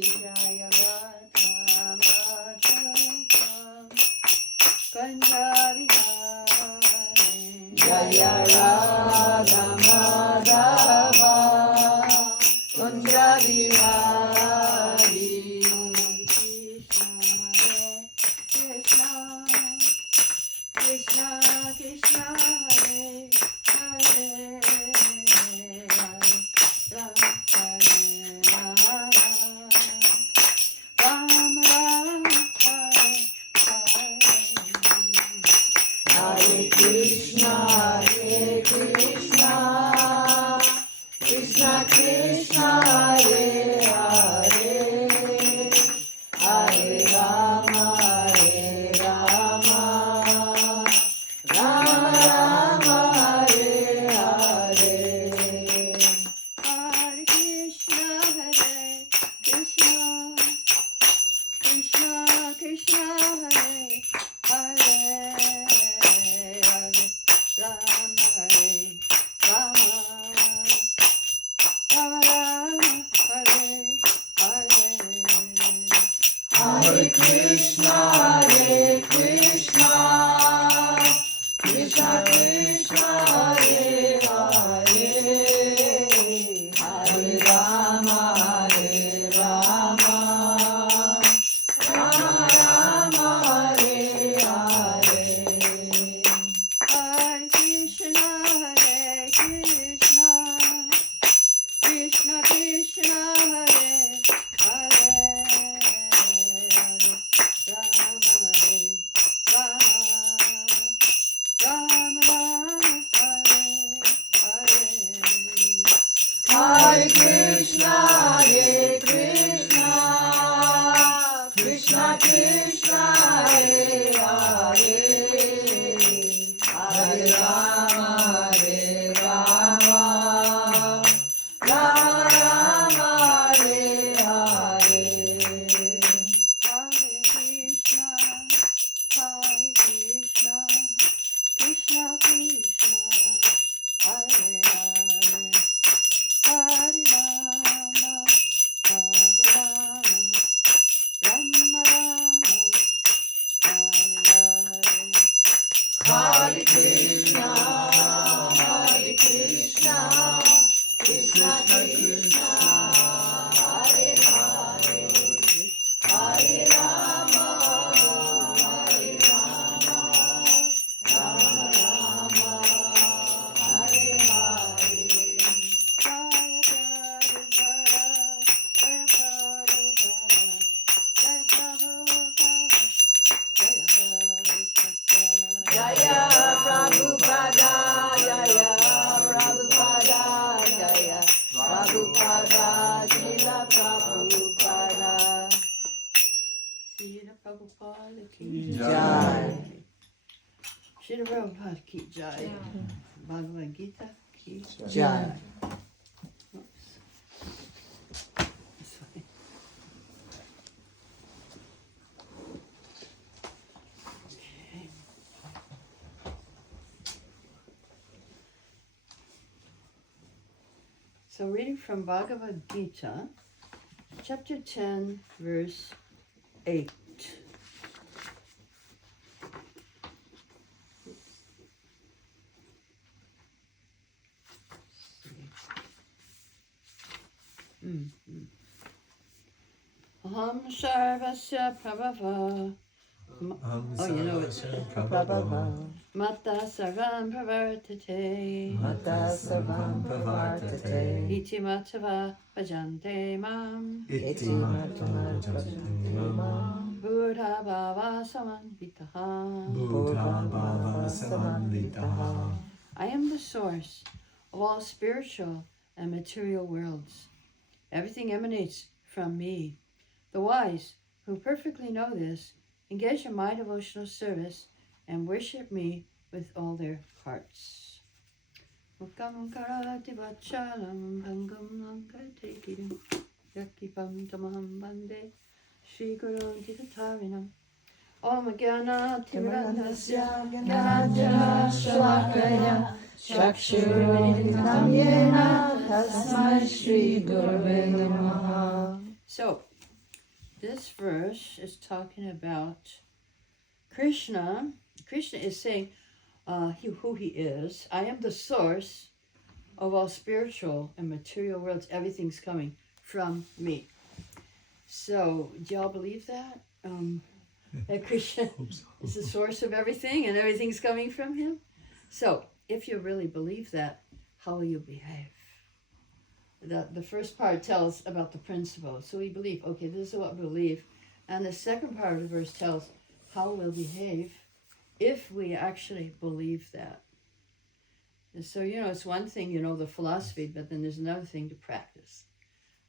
Jaya Radha Madhava Punjabi Hari Jaya Radha Madhava Punjabi Hari Krishna Krishna Krishna Hare Hare Rama Hare Krishna Krishna Krishna Hare Hare Hare Rama Rama Rama Hare Hare Hare Krishna Krishna Krishna Krishna Hare Hare Hare Rama Rama Rama Rama Hare Hare Hare Krishna Krishna Krishna Hare Hare Hare Rama Rama Rama Rama Hare Hare Hare Krishna Krishna Krishna Hare Hare Rama Rama Rama Rama Hare Hare Hare Krishna Krishna Krishna Hare Hare Hare Rama Rama Rama Rama Hare Hare Hare Krishna Krishna Krishna Hare Hare Hare Rama Rama Rama Hare Hare Hare Krishna Krishna Krishna Hare Hare Hare Rama Rama Rama Hare Hare Jaya Prabhupada Jaya Prabhupada Jaya Prabhupada Srila Prabhupada Srila Prabhupada ki Jai Srila Prabhupada ki Jai Bhagavad Gita ki Jai. So reading from Bhagavad Gita, chapter 10, verse 8. Aham sarvasya prabhava. Oh, you know it. Prabhava. Mata sarvam pravartate. Mata sarvam pravartate. Iti matava bhajante mam. Iti matava bhajante mam. Buddha bhava samanvitaha. Buddha bhava samanvitaha. I am the source of all spiritual and material worlds. Everything emanates from me. The wise, who perfectly know this, engage in my devotional service and worship me with all their hearts. Mukam karati vachalam bhangam lankate kirim yakipam tamaham bande Shri Guru Gitatarinam Om Gyana Timirandasya Gyanajana Shalakaya Chakshurveditam Yena Tasmai Shri Gurave Namaha. So, This verse is talking about Krishna. Krishna is saying who he is. I am the source of all spiritual and material worlds. Everything's coming from me. So, do y'all believe that? That Krishna is the source of everything and everything's coming from him? So, if you really believe that, how will you behave? The first part tells about the principle. So we believe, okay, this is what we believe. And the second part of the verse tells how we'll behave if we actually believe that. And so, it's one thing, the philosophy, but then there's another thing to practice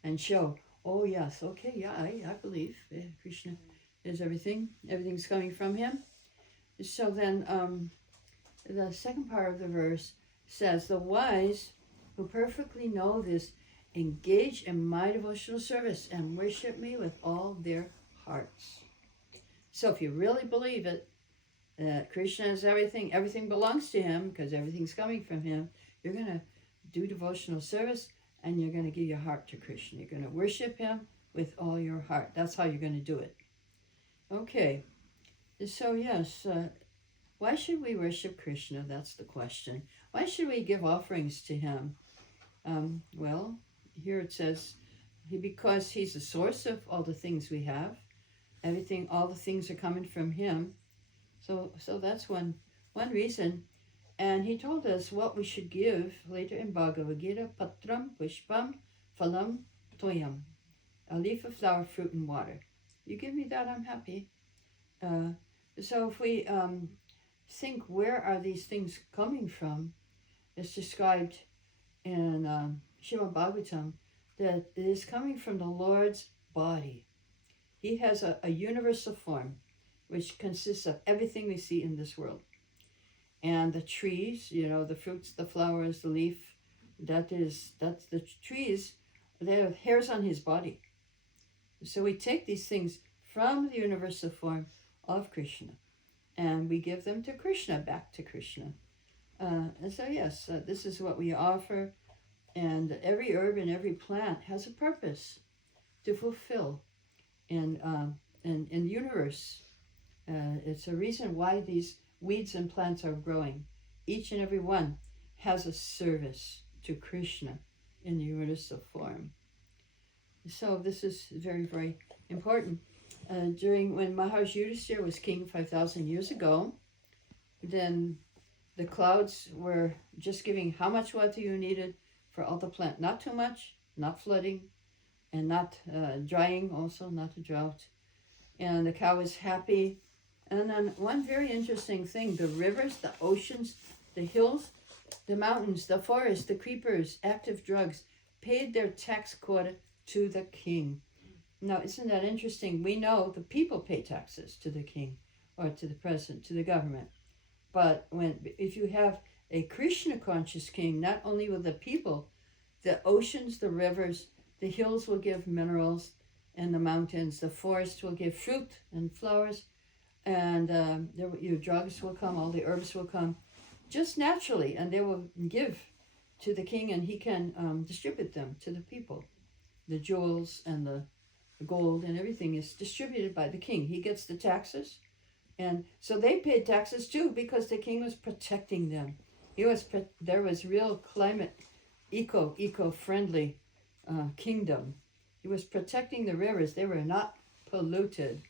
and show, oh, yes, okay, yeah, I believe Krishna is everything. Everything's coming from him. So then the second part of the verse says, the wise who perfectly know this engage in my devotional service and worship me with all their hearts. So if you really believe it, that Krishna is everything, everything belongs to him because everything's coming from him, you're going to do devotional service and you're going to give your heart to Krishna. You're going to worship him with all your heart. That's how you're going to do it. Okay, so yes, why should we worship Krishna? That's the question. Why should we give offerings to him? Well, here it says, because he's the source of all the things we have. Everything, all the things are coming from him. So that's one reason. And he told us what we should give later in Bhagavad Gita, patram, pushpam, phalam, toyam. A leaf of flower, fruit, and water. You give me that, I'm happy. So if we think, where are these things coming from? It's described in Srimad Bhagavatam that it is coming from the Lord's body. He has a universal form which consists of everything we see in this world. And the trees, the fruits, the flowers, the leaf, that's the trees, they have hairs on his body. So we take these things from the universal form of Krishna and we give them to Krishna, back to Krishna. And so yes, this is what we offer, and every herb and every plant has a purpose to fulfill in the universe. It's a reason why these weeds and plants are growing. Each and every one has a service to Krishna in the universal form. So this is very, very important. When Maharaj Yudhishthira was king 5,000 years ago, then the clouds were just giving how much water you needed for all the plant. Not too much, not flooding, and not drying also, not a drought. And the cow was happy. And then one very interesting thing, the rivers, the oceans, the hills, the mountains, the forests, the creepers, active drugs, paid their tax quota to the king. Now, isn't that interesting? We know the people pay taxes to the king or to the president, to the government. But if you have a Krishna conscious king, not only will the people, the oceans, the rivers, the hills will give minerals, and the mountains, the forests will give fruit and flowers, and your drugs will come, all the herbs will come, just naturally, and they will give to the king, and he can distribute them to the people. The jewels and the gold and everything is distributed by the king. He gets the taxes, and so they paid taxes too because the king was protecting them. There was real climate, eco-friendly kingdom. He was protecting the rivers. They were not polluted.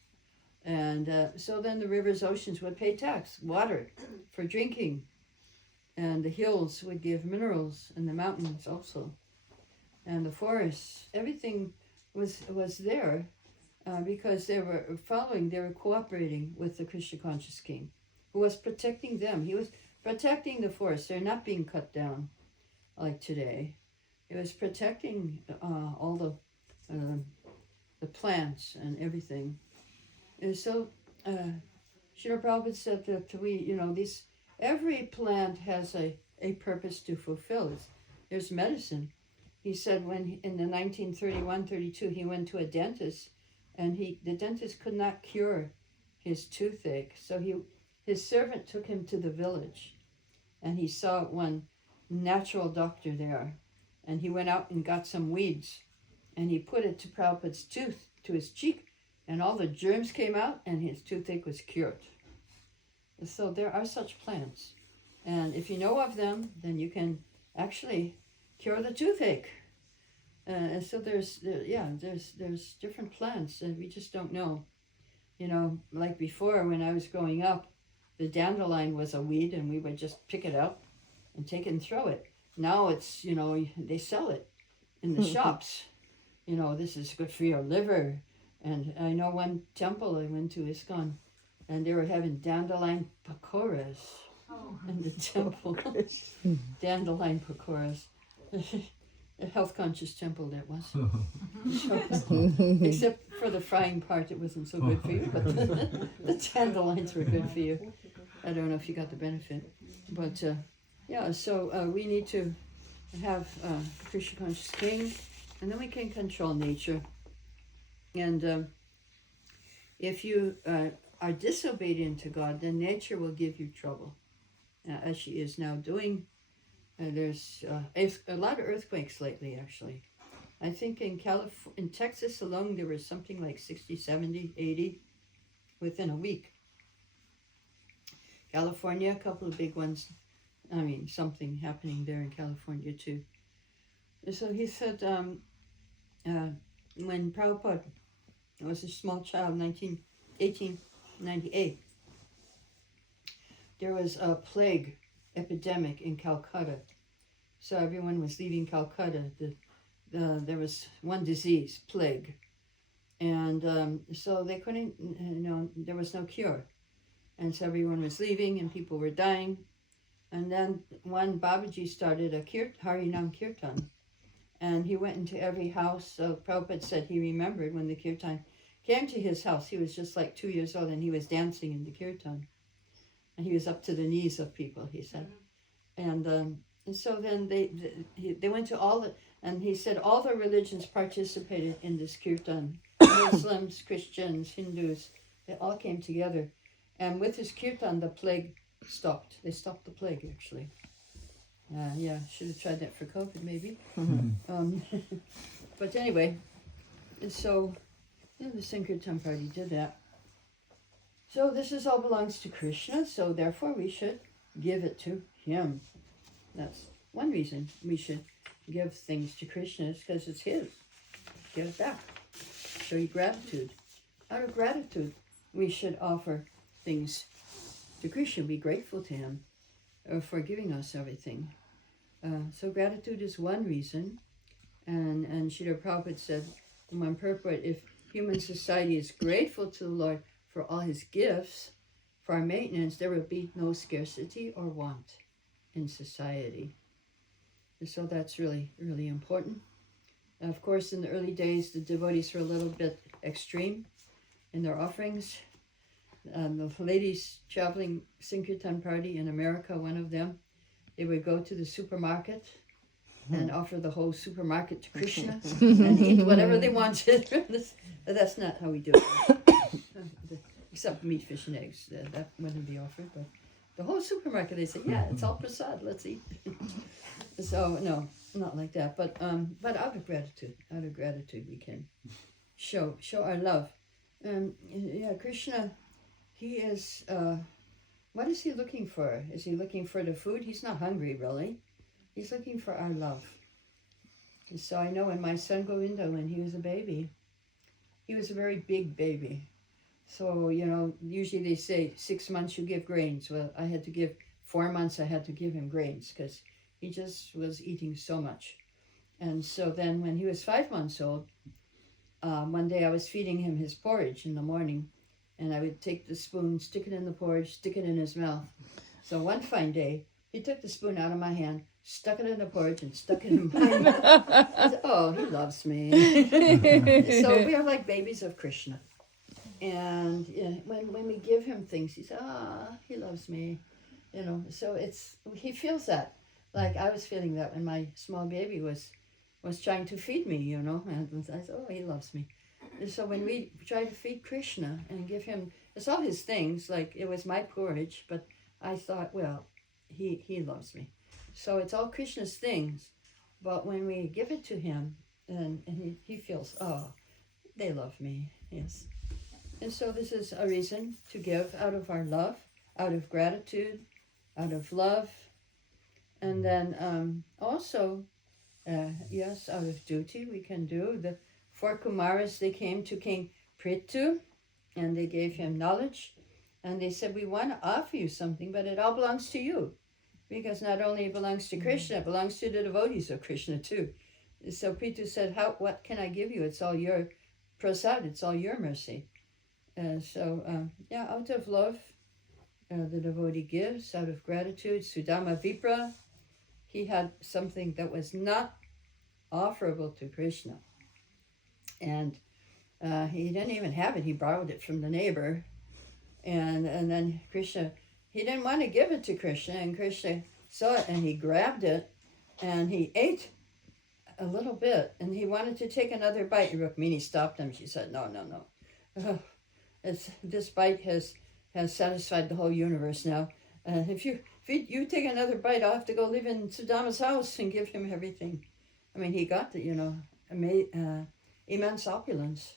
And so then the rivers, oceans would pay tax, water for drinking. And the hills would give minerals, and the mountains also. And the forests, everything was there because they were cooperating with the Krishna conscious king who was protecting them. He was protecting the forests. They're not being cut down like today. It was protecting all the plants and everything. And so Srila Prabhupada said that every plant has a purpose to fulfill. There's medicine. He said when in the 1931-32 he went to a dentist, and the dentist could not cure his toothache. So his servant took him to the village, and he saw one natural doctor there, and he went out and got some weeds, and he put it to Prabhupada's tooth, to his cheek, and all the germs came out, and his toothache was cured. So there are such plants, and if you know of them, then you can actually cure the toothache. And so there's different plants, and we just don't know. You know, like before when I was growing up, the dandelion was a weed, and we would just pick it up and take it and throw it. Now it's, you know, they sell it in the shops. You know, this is good for your liver. And I know one temple I went to, ISKCON, and they were having dandelion pakoras in the temple. Dandelion pakoras. A health conscious temple that was. Except for the frying part, it wasn't so good for you, but the dandelions were good for you. I don't know if you got the benefit. But so we need to have Krishna conscious king, and then we can control nature. And if you are disobedient to God, then nature will give you trouble, as she is now doing. There's a lot of earthquakes lately, actually. I think in Texas alone, there was something like 60, 70, 80 within a week. California, a couple of big ones. I mean, something happening there in California, too. So he said when Prabhupada was a small child, 1898, there was a plague epidemic in Calcutta. So everyone was leaving Calcutta. There was one disease, plague. And so they couldn't, there was no cure. And so everyone was leaving and people were dying. And then one Babaji started a Harinam Kirtan. And he went into every house. So Prabhupada said he remembered when the Kirtan came to his house. He was just like 2 years old and he was dancing in the Kirtan. And he was up to the knees of people, he said. And so then they went to and he said all the religions participated in this Kirtan. Muslims, Christians, Hindus, they all came together. And with this Kirtan, the plague stopped. They stopped the plague, actually. Should have tried that for COVID, maybe. But anyway, so the Sankirtan party did that. So this all belongs to Krishna, so therefore we should give it to him. That's one reason we should give things to Krishna, is because it's his. Give it back. Show you gratitude. Out of gratitude, we should offer things to Krishna, be grateful to him for giving us everything. So gratitude is one reason. And Srila Prabhupada said in one purport, if human society is grateful to the Lord for all his gifts, for our maintenance, there will be no scarcity or want in society. And so that's really, really important. Of course, in the early days, the devotees were a little bit extreme in their offerings. The ladies traveling Sankirtan party in America, one of them, they would go to the supermarket and offer the whole supermarket to Krishna and eat whatever they wanted. That's not how we do it. Except meat, fish, and eggs. That wouldn't be offered. But the whole supermarket, they say, yeah, it's all prasad, let's eat. So, no, not like that. But out of gratitude, we can show our love. Krishna, he is, what is he looking for? Is he looking for the food? He's not hungry, really. He's looking for our love. And so I know when my son Govinda, when he was a baby, he was a very big baby. So, usually they say 6 months you give grains. Well, I had to give 4 months, I had to give him grains because he just was eating so much. And so then when he was 5 months old, one day I was feeding him his porridge in the morning, and I would take the spoon, stick it in the porridge, stick it in his mouth. So one fine day, he took the spoon out of my hand, stuck it in the porridge, and stuck it in my mouth. I said, oh, he loves me. So we are like babies of Krishna. And when we give him things, he says, he loves me. So he feels that. Like I was feeling that when my small baby was trying to feed me, and I said, oh, he loves me. And so when we try to feed Krishna and give him, it's all his things, like it was my porridge, but I thought, well, he loves me. So it's all Krishna's things, but when we give it to him, and he feels, oh, they love me, Yes. And so this is a reason to give out of our love, out of gratitude, out of love, and then also, yes, out of duty we can do. The four Kumaras, they came to King Prithu, and they gave him knowledge, and they said, we want to offer you something, but it all belongs to you, because not only it belongs to Krishna, it belongs to the devotees of Krishna too. So Prithu said, what can I give you? It's all your prasad, it's all your mercy. Out of love, the devotee gives, out of gratitude. Sudama Vipra, he had something that was not offerable to Krishna. And he didn't even have it. He borrowed it from the neighbor. And then Krishna, he didn't want to give it to Krishna. And Krishna saw it and he grabbed it and he ate a little bit. And he wanted to take another bite. Rukmini stopped him. She said, no. This bite has satisfied the whole universe now. If you take another bite, I'll have to go live in Sudama's house and give him everything. I mean, he got the, immense opulence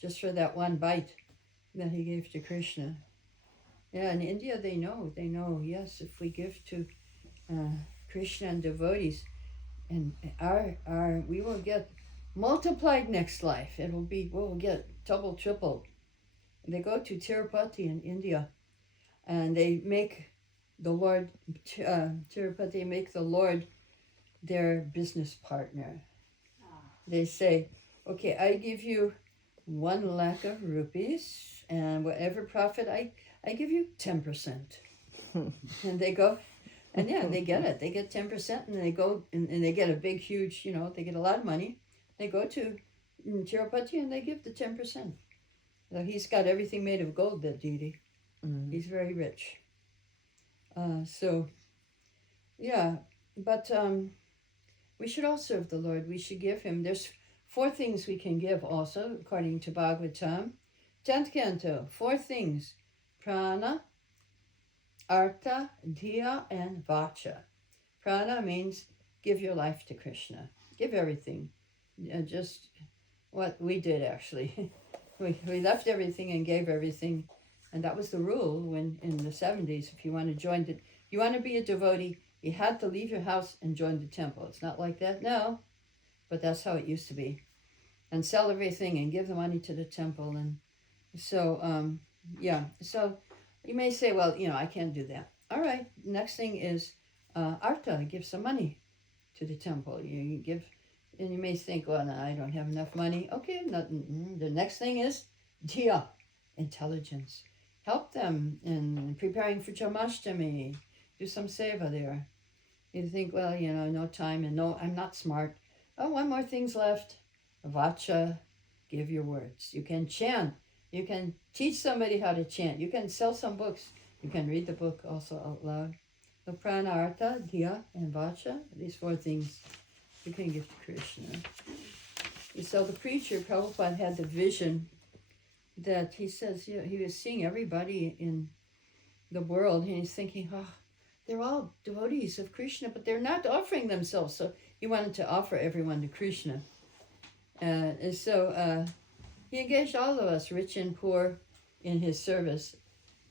just for that one bite that he gave to Krishna. Yeah, in India they know, yes, if we give to Krishna and devotees, and we will get multiplied next life. We'll get double, triple. They go to Tirupati in India, and they make the Lord, Tirupati make the Lord their business partner. They say, okay, I give you 1 lakh of rupees, and whatever profit I give you 10%. And they go, and they get it. They get 10%, and they go, and they get a big, huge, they get a lot of money. They go to Tirupati, and they give the 10%. So he's got everything made of gold, that deity. Mm-hmm. He's very rich. But we should all serve the Lord. We should give him. There's 4 things we can give also, according to Bhagavatam. 10th canto, 4 things. Prana, Artha, Dhya, and Vacha. Prana means give your life to Krishna. Give everything. Just what we did, actually. We left everything and gave everything. And that was the rule when in the 70s. If you want to be a devotee, you had to leave your house and join the temple. It's not like that now, but that's how it used to be. And sell everything and give the money to the temple. And so, So you may say, well, I can't do that. All right, next thing is Artha, give some money to the temple. You give, and you may think, well, no, I don't have enough money. Okay, the next thing is Dhya, intelligence. Help them in preparing for Jamashtami. Do some seva there. You think, well, no time and no, I'm not smart. Oh, 1 more thing's left. Vacha, give your words. You can chant. You can teach somebody how to chant. You can sell some books. You can read the book also out loud. So prana, artha, dhya, and vacha, these 4 things you can give to Krishna. So the preacher, Prabhupada, had the vision that he says, he was seeing everybody in the world, and he's thinking, they're all devotees of Krishna, but they're not offering themselves. So he wanted to offer everyone to Krishna. He engaged all of us, rich and poor, in his service.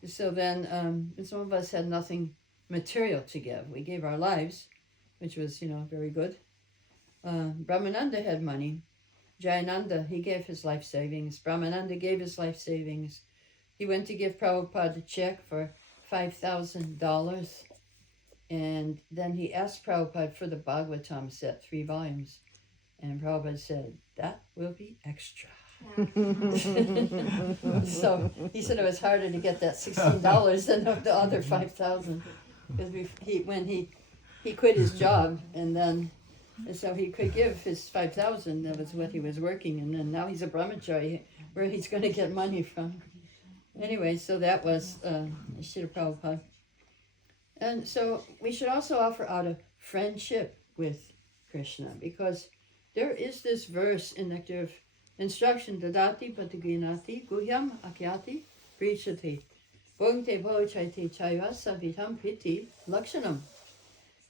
So then some of us had nothing material to give. We gave our lives, which was, very good. Brahmananda had money. Jayananda, he gave his life savings. Brahmananda gave his life savings. He went to give Prabhupada a check for $5,000. And then he asked Prabhupada for the Bhagavatam set, 3 volumes. And Prabhupada said, that will be extra. So he said it was harder to get that $16 than the other $5,000. Because when he quit his job, and then so he could give his $5,000, that was what he was working, and then now he's a brahmachari, where he's going to get money from. Anyway, so that was Srila Prabhupada. And so we should also offer out of friendship with Krishna, because there is this verse in Nectar of Instruction, Dadati Patiginati Guhyam Akyati Prichati Bhogte Bhochaiti Chayvasa Vitam Piti Lakshanam.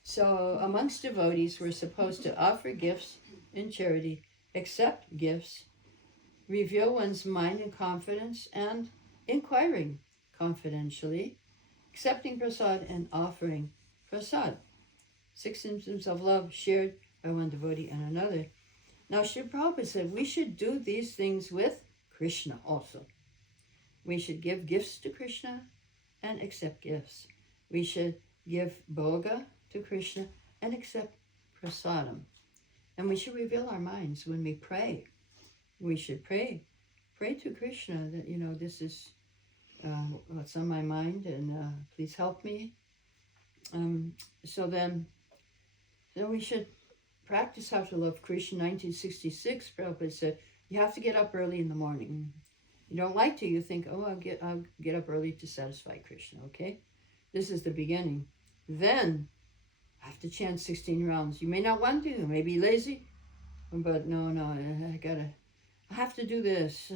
So amongst devotees, we're supposed to offer gifts in charity, accept gifts, reveal one's mind in confidence and inquiring confidentially, accepting prasad and offering prasad. 6 symptoms of love shared by one devotee and another. Now, Srila Prabhupada said we should do these things with Krishna also. We should give gifts to Krishna and accept gifts. We should give bhoga to Krishna and accept prasadam. And we should reveal our minds when we pray. We should pray. Pray to Krishna that, this is what's on my mind, and please help me. So we should practice how to love Krishna. 1966, Prabhupada said, you have to get up early in the morning. You don't like to, you think, I'll get up early to satisfy Krishna, okay? This is the beginning. Then, I have to chant 16 rounds. You may not want to, you may be lazy, but no, I have to do this.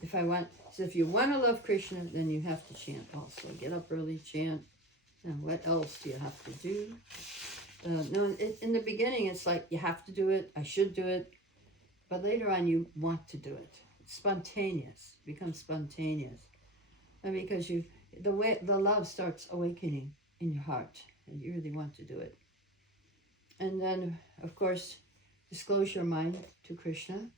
If you want to love Krishna, then you have to chant also. Get up early, chant. And what else do you have to do? In the beginning, it's like you have to do it, I should do it, but later on you want to do it. It's spontaneous, becomes spontaneous. And because the love starts awakening in your heart, and you really want to do it. And then, of course, disclose your mind to Krishna.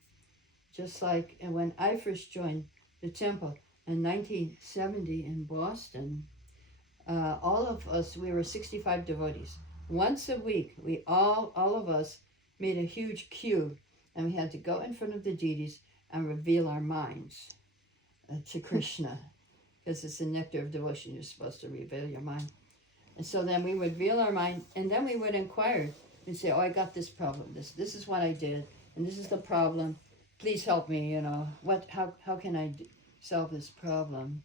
Just like when I first joined the temple in 1970 in Boston, all of us, we were 65 devotees. Once a week, we all of us made a huge queue, and we had to go in front of the deities and reveal our minds to Krishna, because it's the nectar of devotion. You're supposed to reveal your mind. And so then we would reveal our mind, and then we would inquire and say, I got this problem. This is what I did, and this is the problem. Please help me, how can I solve this problem?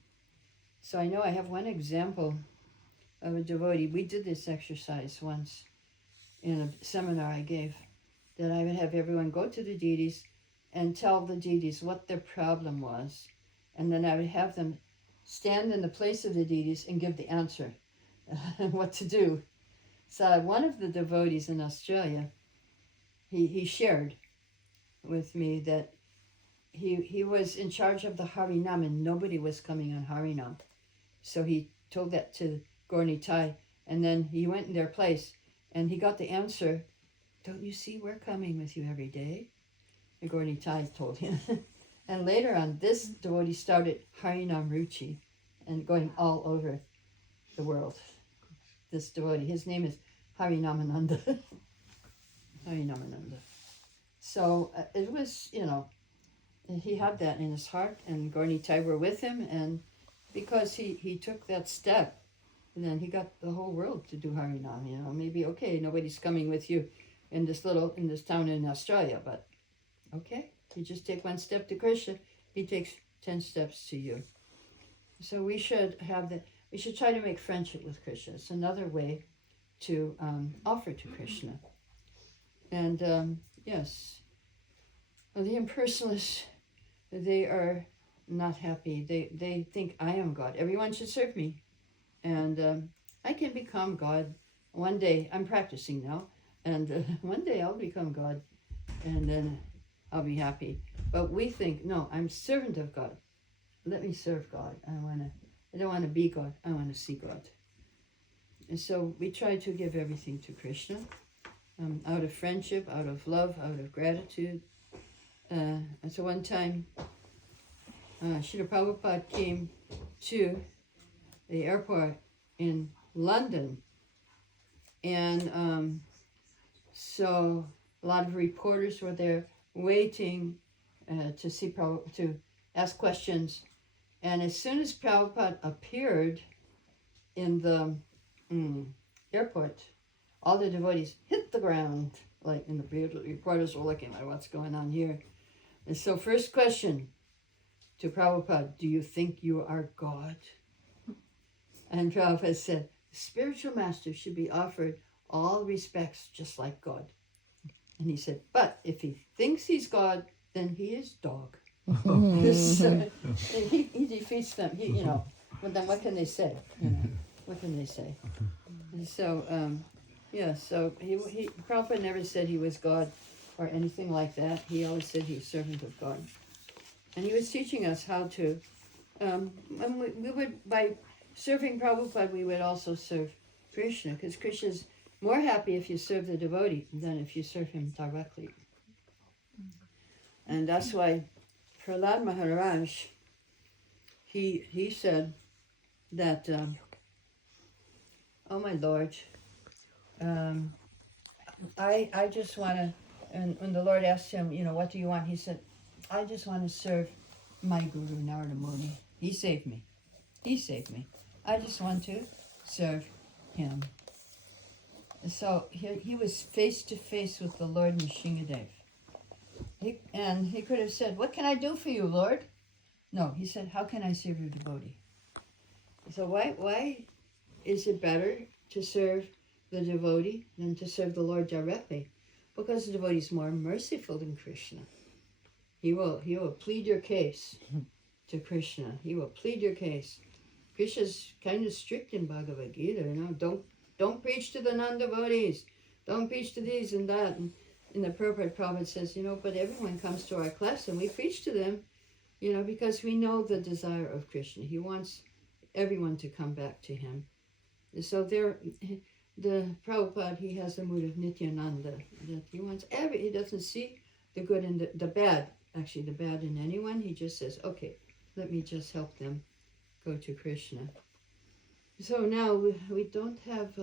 So I know I have one example of a devotee. We did this exercise once in a seminar I gave, that I would have everyone go to the deities and tell the deities what their problem was, and then I would have them stand in the place of the deities and give the answer, what to do. So one of the devotees in Australia, he shared with me that he was in charge of the Harinam, and nobody was coming on Harinam. So he told that to Gorni Tai, and then he went in their place, and he got the answer, don't you see we're coming with you every day? And Gorni Tai told him. And later on, this devotee started Harinam Ruchi and going all over the world. This devotee, his name is Harinamananda. Harinamananda. So it was, he had that in his heart, and Gorni Tai were with him, and because he took that step, and then he got the whole world to do Harinam. Maybe, okay, nobody's coming with you in this town in Australia, but okay, you just take one step to Krishna, he takes 10 steps to you. So we should we should try to make friendship with Krishna. It's another way to offer to Krishna. And yes, the impersonalists, they are not happy. They think I am God. Everyone should serve me. And I can become God. One day, I'm practicing now, and one day I'll become God, and then I'll be happy. But we think, no, I'm servant of God. Let me serve God. I don't want to be God. I want to see God. And so we try to give everything to Krishna, out of friendship, out of love, out of gratitude. And so one time, Srila Prabhupada came to the airport in London, and so a lot of reporters were there waiting to see Prabhupada, to ask questions. And as soon as Prabhupada appeared in the airport, all the devotees hit the ground, and the reporters were looking like, what's going on here? And so first question to Prabhupada, do you think you are God? And Prabhupada said, spiritual master should be offered all respects just like God. And he said, but if he thinks he's God, then he is dog. So, he defeats them. But then what can they say? What can they say? And so, so he Prabhupada never said he was God or anything like that. He always said he was servant of God. And he was teaching us how to, and we would, by serving Prabhupada, we would also serve Krishna, because Krishna's more happy if you serve the devotee than if you serve him directly. And that's why Prahlad Maharaj, he said that, oh my Lord, I just want to, and when the Lord asked him, what do you want? He said, I just want to serve my Guru Narada Muni. He saved me. He saved me. I just want to serve him. So he was face to face with the Lord Nrsingadev. And he could have said, what can I do for you, Lord? No, he said, how can I serve your devotee? So why is it better to serve the devotee than to serve the Lord directly? Because the devotee is more merciful than Krishna. He will plead your case to Krishna. He will plead your case. Krishna's kind of strict in Bhagavad Gita, Don't preach to the non-devotees. Don't preach to these and that. And in the Prabhupada says, but everyone comes to our class and we preach to them, because we know the desire of Krishna. He wants everyone to come back to him. So the Prabhupada, he has the mood of Nityananda, that he wants he doesn't see the good and the bad, actually the bad in anyone. He just says, okay, let me just help them go to Krishna. So now we don't have,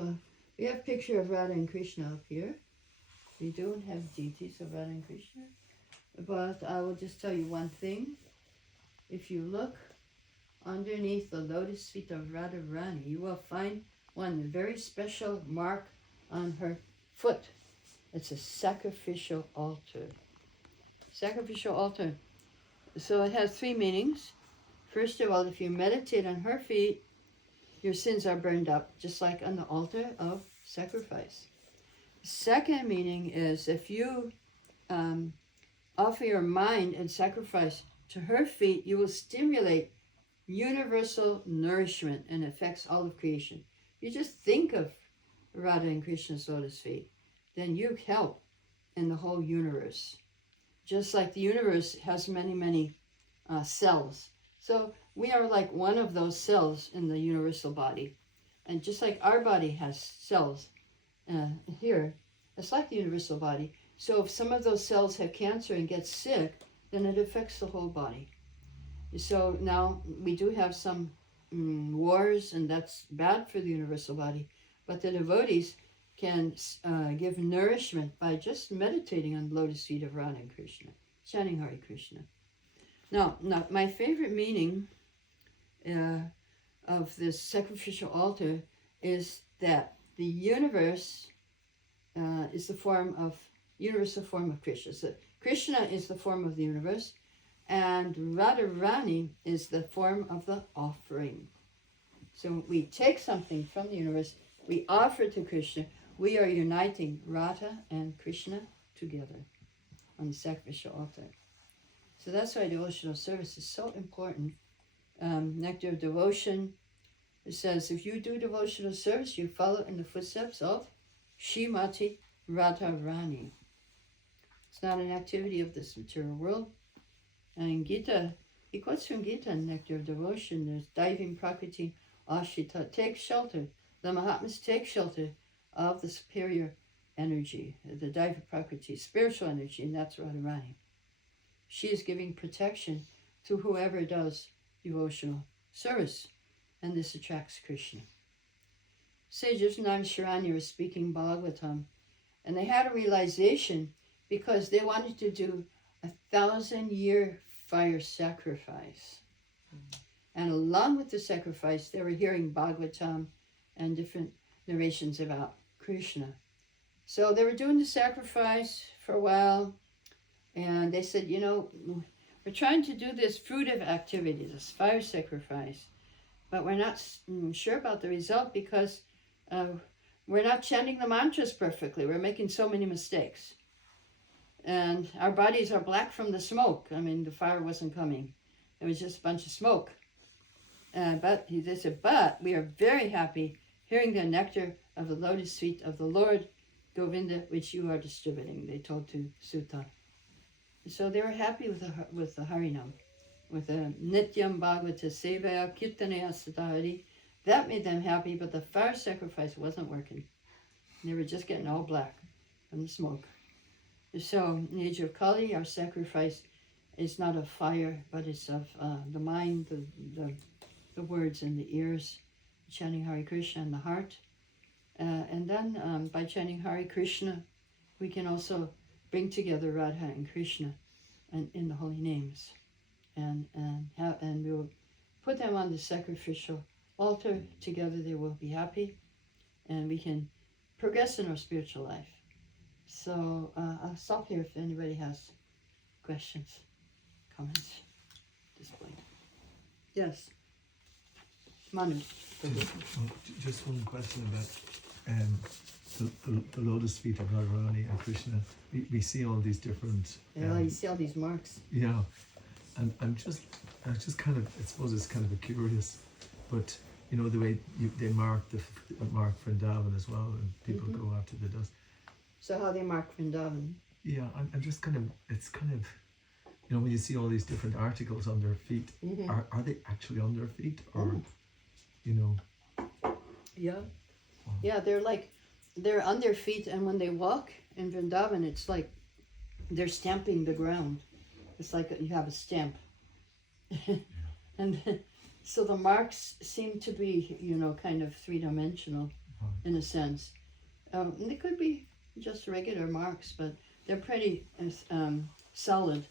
we have a picture of Radha and Krishna up here. We don't have deities of Radha and Krishna. But I will just tell you one thing. If you look underneath the lotus feet of Radharani, you will find one very special mark on her foot. It's a sacrificial altar. Sacrificial altar. So it has three meanings. First of all, if you meditate on her feet, your sins are burned up, just like on the altar of sacrifice. The second meaning is if you offer your mind and sacrifice to her feet, you will stimulate universal nourishment and affects all of creation. You just think of Radha and Krishna's lotus feet, then you help in the whole universe. Just like the universe has many, many cells. So we are like one of those cells in the universal body. And just like our body has cells here, it's like the universal body. So if some of those cells have cancer and get sick, then it affects the whole body. So now we do have some wars, and that's bad for the universal body. But the devotees can give nourishment by just meditating on the lotus feet of Radha and Krishna, chanting Hare Krishna. Now, my favorite meaning of this sacrificial altar is that the universe is the universal form of Krishna. So Krishna is the form of the universe, and Radharani is the form of the offering. So we take something from the universe, we offer to Krishna, we are uniting Radha and Krishna together on the sacrificial altar. So that's why devotional service is so important. Nectar of Devotion, it says, if you do devotional service, you follow in the footsteps of Srimati Radharani. It's not an activity of this material world. And in Gita, he quotes from Gita in Nectar of Devotion, there's Daivim Prakriti Ashita, take shelter. The Mahatmas take shelter of the superior energy, the Daiva Prakriti, spiritual energy, and that's Radharani. She is giving protection to whoever does devotional service, and this attracts Krishna. Sages Narayani were speaking Bhagavatam, and they had a realization because they wanted to do 1,000-year fire sacrifice. And along with the sacrifice, they were hearing Bhagavatam and different narrations about Krishna. So they were doing the sacrifice for a while, and they said, we're trying to do this fruitive activity, this fire sacrifice, but we're not sure about the result because we're not chanting the mantras perfectly. We're making so many mistakes. And our bodies are black from the smoke. The fire wasn't coming. It was just a bunch of smoke. But they said, but we are very happy hearing the nectar of the lotus feet of the Lord Govinda, which you are distributing, they told to Sutta. So they were happy with the Harinam. with a Nityam Bhagavata Sevaya Kirtanaya Sadhari. That made them happy, but the fire sacrifice wasn't working. They were just getting all black from the smoke. So, in the age of Kali, our sacrifice is not of fire, but it's of the mind, the words in the ears, chanting Hare Krishna in the heart. And then by chanting Hare Krishna, we can also bring together Radha and Krishna and in the holy names. And we'll put them on the sacrificial altar. Together they will be happy, and we can progress in our spiritual life. So I'll stop here if anybody has questions, comments at this point. Yes. Manu. Just one question about the lotus feet of Narayani and Krishna. We see all these different. You see all these marks. Yeah, and I just kind of, I suppose it's kind of a curious, but you know the way they mark mark Vrindavan as well, and people go after the dust. So how they mark Vrindavan? Yeah, I'm just kind of, it's kind of, you know, when you see all these different articles on their feet, are they actually on their feet, or, you know? Yeah. Yeah, they're on their feet, and when they walk in Vrindavan, it's like they're stamping the ground. It's like you have a stamp. And so the marks seem to be, you know, kind of three-dimensional in a sense. They could be just regular marks, but they're pretty solid.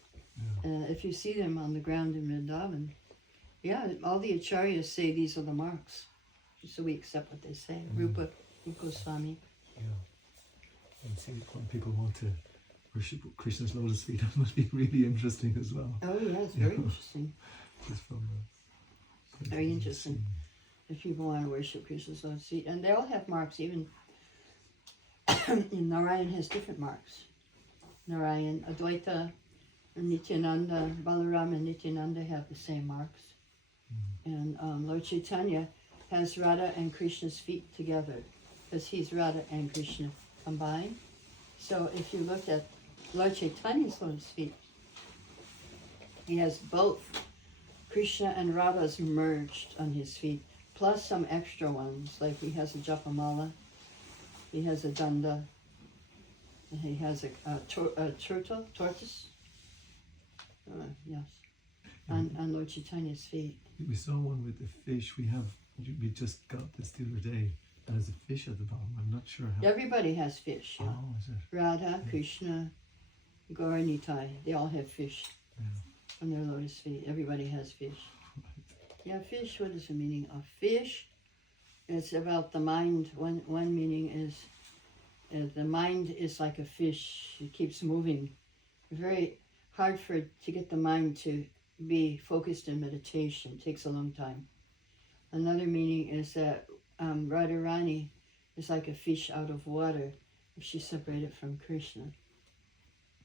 If you see them on the ground in Vrindavan. Yeah, all the acharyas say these are the marks. So we accept what they say. Rupa Goswami. Yeah. And see, when people want to worship Krishna's lotus feet, that must be really interesting as well. Oh yeah, it's very interesting. Just from very interesting. If people want to worship Krishna's lotus feet. And they all have marks, even Narayan has different marks. Narayan, Advaita, Nityananda, Balaram and Nityananda have the same marks. And Lord Chaitanya has Radha and Krishna's feet together, because he's Radha and Krishna combined. So if you look at Lord Chaitanya's lotus feet, he has both Krishna and Radha's merged on his feet, plus some extra ones, like he has a japamala, he has a danda, and he has a tortoise. Yes, on Lord Chaitanya's feet. We saw one with the fish. We just got this the other day. There's a fish at the bottom. I'm not sure how. Everybody has fish. Yeah. Oh, is it? Radha, Krishna, Gaura Nitai, they all have fish on their lotus feet. Everybody has fish. Yeah, fish, what is the meaning of fish? It's about the mind. One meaning is the mind is like a fish. It keeps moving. Very hard to get the mind to be focused in meditation. It takes a long time. Another meaning is that Radharani is like a fish out of water if she's separated from Krishna.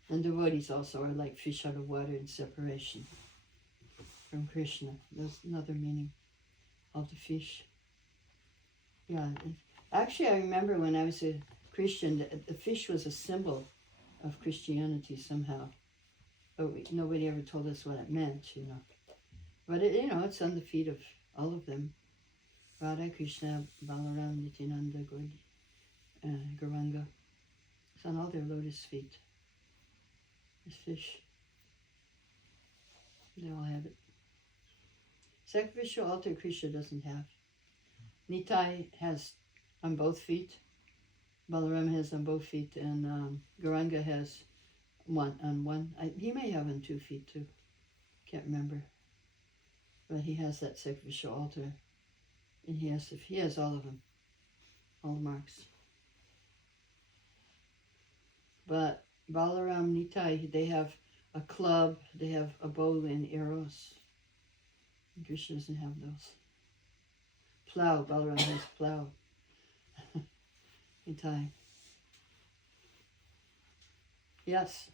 And devotees also are like fish out of water in separation from Krishna. That's another meaning of the fish. Yeah. Actually, I remember when I was a Christian, the fish was a symbol of Christianity somehow. But nobody ever told us what it meant, you know. But it's on the feet of all of them. Radha, Krishna, Balaram, Nityananda, Gauranga. It's on all their lotus feet. This fish. They all have it. Sacrificial altar Krishna doesn't have. Nitai has on both feet. Balaram has on both feet, and Gauranga has one on one. He may have on 2 feet too. Can't remember. But he has that sacrificial altar, and he has all of them, all the marks. But Balaram, Nitai, they have a club, they have a bow and arrows. And Krishna doesn't have those. Plow, Balaram has plow. Nitai. Yes.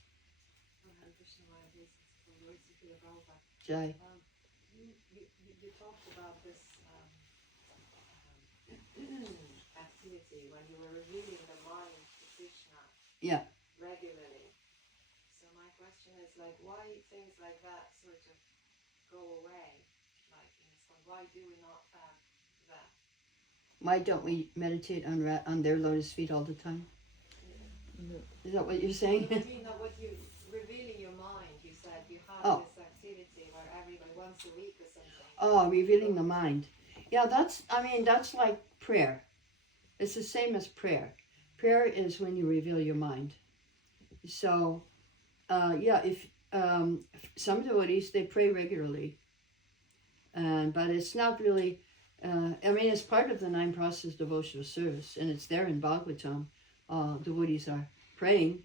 Jai. You talked about this activity when you were revealing the mind to Krishna regularly. So my question is, like, why things like that sort of go away? Like in this one, why do we not have that? Why don't we meditate on their lotus feet all the time? Is that what you're saying? Well, I mean, what you revealing your mind. You said you have Oh. this activity where everybody once a week or something. Oh, revealing the mind. Yeah, that's like prayer. It's the same as prayer. Prayer is when you reveal your mind. So, if some devotees, they pray regularly, but it's not really. It's part of the 9 process devotional service, and it's there in Bhagavatam. Devotees are praying,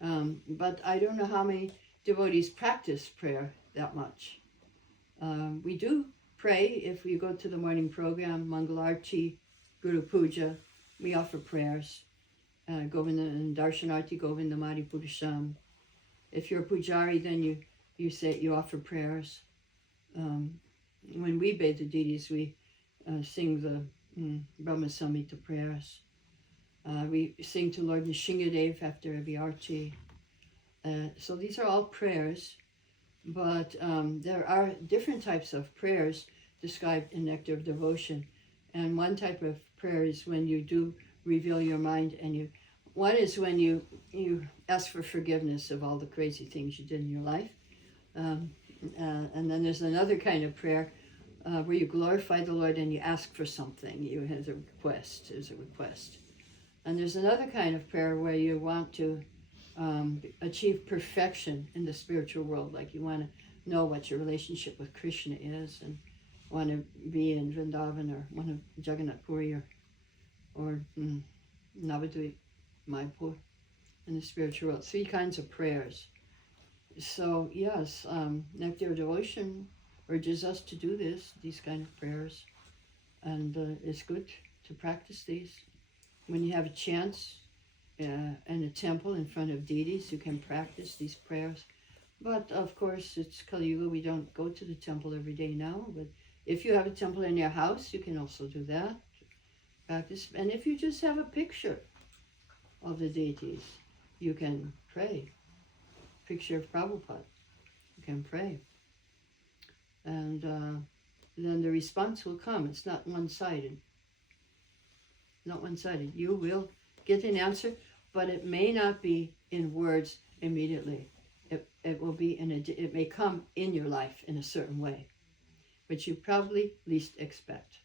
but I don't know how many devotees practice prayer that much. We do pray if we go to the morning program, Mangalarti, Guru Puja. We offer prayers. Govinda and Darshanarti Govinda Mari Purusam. If you're a pujari, then you offer prayers. When we bathe the deities, we sing the Brahma Samhita prayers. We sing to Lord Nishingadev after every arti. So these are all prayers, but there are different types of prayers described in Nectar of Devotion. And one type of prayer is when you do reveal your mind, and one is when you ask for forgiveness of all the crazy things you did in your life. And then there's another kind of prayer where you glorify the Lord and you ask for something. You have a request. There's a request. And there's another kind of prayer where you want to achieve perfection in the spiritual world, like you want to know what your relationship with Krishna is and want to be in Vrindavan or one of Jagannath Puri or Navadvip, Mayapur, in the spiritual world. 3 kinds of prayers. So yes, Nectar of Devotion urges us to do these kind of prayers, and it's good to practice these. When you have a chance in a temple in front of deities, you can practice these prayers. But of course, it's Kali Yuga, we don't go to the temple every day now, but if you have a temple in your house, you can also do that, practice. And if you just have a picture of the deities, you can pray. Picture of Prabhupada, you can pray. And then the response will come. It's not one-sided. Not one-sided. You will get an answer, but it may not be in words immediately. It will be it may come in your life in a certain way, which you probably least expect.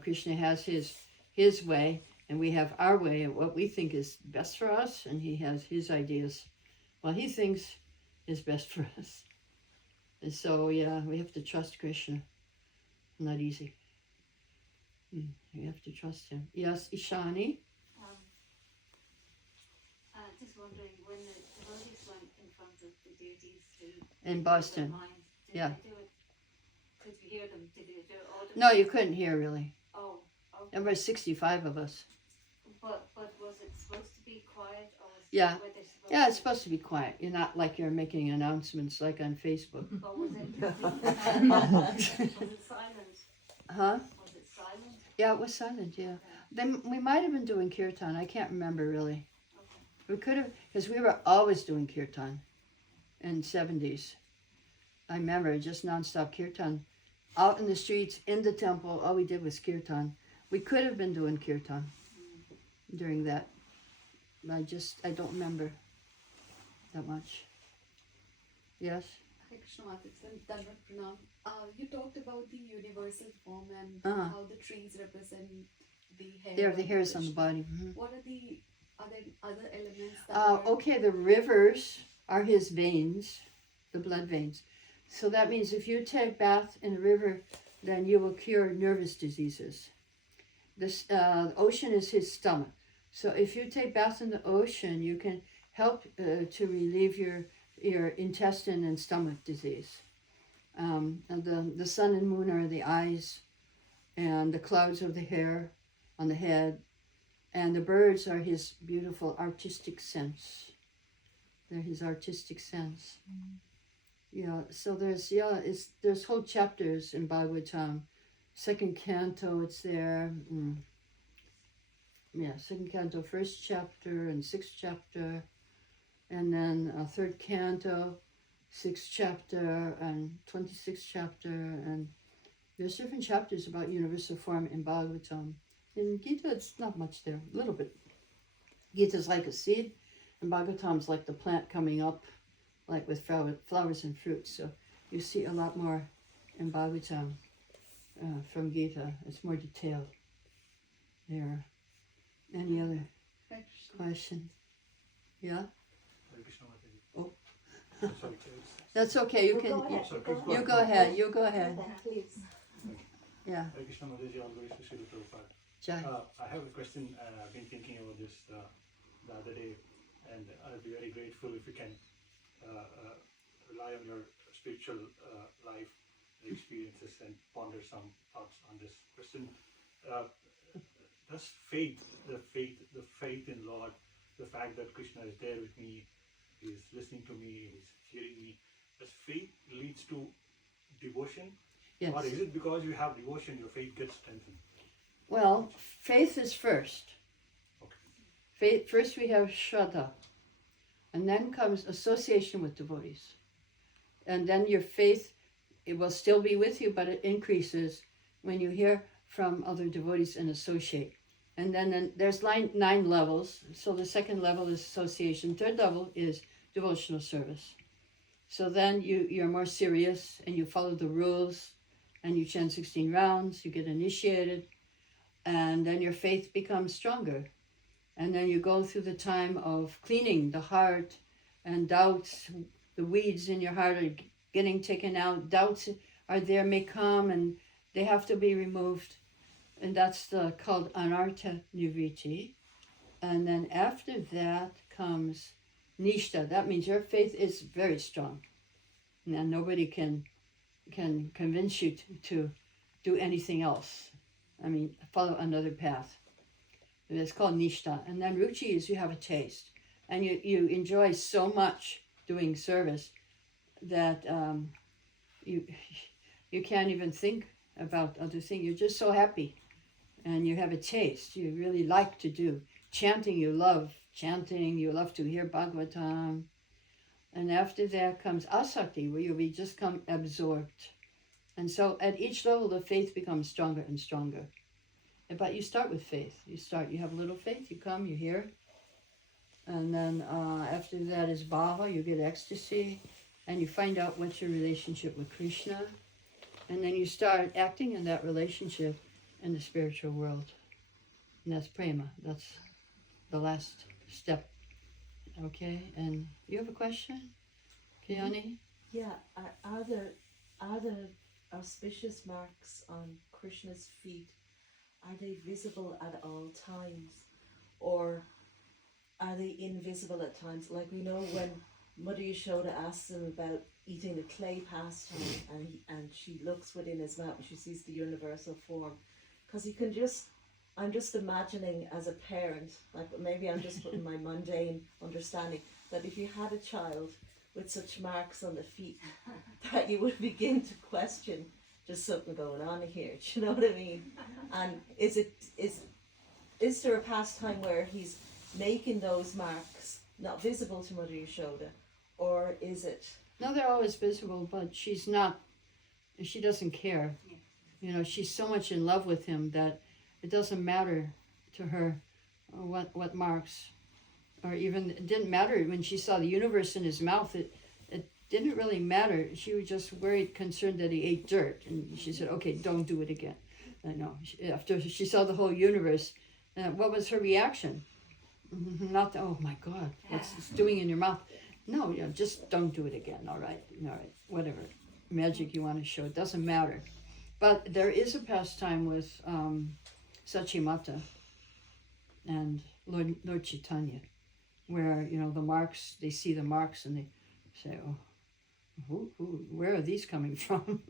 Krishna has his way, and we have our way of what we think is best for us, and he has his ideas, what he thinks is best for us. And so, we have to trust Krishna. Not easy. You have to trust him. Yes, Ishani? Just wondering, when the devotees went in front of the deities In Boston. Did Yeah. they do it? Could you hear them? Did they do it audibly? No, you couldn't hear really. Oh, okay. There were 65 of us. But was it supposed to be quiet, or was Yeah. were they supposed Yeah, it's supposed to be quiet. You're not like you're making announcements like on Facebook. But was it silent? Huh? Was it silent? Yeah, it was silent, yeah. Then we might have been doing kirtan. I can't remember really. Okay. We could have, because we were always doing kirtan in 70s. I remember just nonstop kirtan. Out in the streets, in the temple, all we did was kirtan. We could have been doing kirtan during that. I don't remember that much. Yes? Hare Krishna Matas and Dandavat Pranam. You talked about the universal form and how the trees represent the hair. They're the of hairs on the Krishna. body. Mhm. What are the other elements that are... Okay, the rivers are his veins, the blood veins. So that means if you take bath in a river, then you will cure nervous diseases. The ocean is his stomach. So if you take bath in the ocean, you can help to relieve your intestine and stomach disease. And the sun and moon are the eyes, and the clouds are the hair on the head, and the birds are his beautiful artistic sense. They're his artistic sense. Yeah, so there's whole chapters in Bhagavatam. 2nd canto, it's there. Yeah, 2nd canto, 1st chapter and 6th chapter. And then 3rd canto, 6th chapter and 26th chapter, and there's different chapters about universal form in Bhagavatam. In Gita, it's not much there, a little bit. Gita's like a seed, and Bhagavatam's like the plant coming up, like with flowers and fruits. So you see a lot more in Bhagavatam from Gita. It's more detailed there. Any other question? Yeah? Oh. That's okay. You can. You go ahead. You go ahead. Please. Yeah. Hare Krishna Mataji, all glories to Srila Prabhupada. Jai. I have a question. I've been thinking about this the other day, and I'll be very grateful if you can rely on your spiritual life experiences and ponder some thoughts on this question. Does the faith in Lord, the fact that Krishna is there with me, is listening to me, is hearing me, does faith leads to devotion? Yes. Or is it because you have devotion, your faith gets strengthened? Well, faith is first. Okay. Faith, first we have Shraddha, and then comes association with devotees. And then your faith, it will still be with you, but it increases when you hear from other devotees and associate. And then there's 9 levels. So the second level is association. Third level is devotional service. So then you're more serious and you follow the rules and you chant 16 rounds, you get initiated, and then your faith becomes stronger. And then you go through the time of cleaning the heart, and doubts, the weeds in your heart are getting taken out. Doubts are there, may come, and they have to be removed. And that's called anartha nivritti. And then after that comes nishta. That means your faith is very strong. And nobody can convince you to do anything else. I mean, follow another path. And it's called nishta. And then ruchi is you have a taste. And you enjoy so much doing service that you can't even think about other things. You're just so happy. And you have a taste. You really like to do. Chanting, you love chanting. You love to hear Bhagavatam. And after that comes asakti, where you just come absorbed. And so at each level, the faith becomes stronger and stronger. But you start with faith. You have a little faith, you come, you hear. And then after that is bhava, you get ecstasy. And you find out what's your relationship with Krishna. And then you start acting in that relationship in the spiritual world. And that's prema. That's the last step. Okay, and you have a question, Kiani? Yeah, are the auspicious marks on Krishna's feet, are they visible at all times, or are they invisible at times? Like we know when Mother Yashoda asks him about eating the clay pastime, and she looks within his mouth and she sees the universal form, because he can just. I'm just imagining as a parent, like maybe I'm just putting my mundane understanding, that if you had a child with such marks on the feet, that you would begin to question, there's something going on here, do you know what I mean? And is there a pastime where he's making those marks not visible to Mother Yashoda, or is it? No, they're always visible, but she doesn't care. You know, she's so much in love with him that it doesn't matter to her what marks, or even it didn't matter when she saw the universe in his mouth. It didn't really matter. She was just worried, concerned that he ate dirt, and she said, "Okay, don't do it again." I know. After she saw the whole universe, what was her reaction? Not, "Oh my God, what's this doing in your mouth?" No, just don't do it again. All right, whatever magic you want to show, it doesn't matter. But there is a pastime with Sachimata and Lord Chaitanya, where the marks, they see the marks and they say, "Oh, where are these coming from?"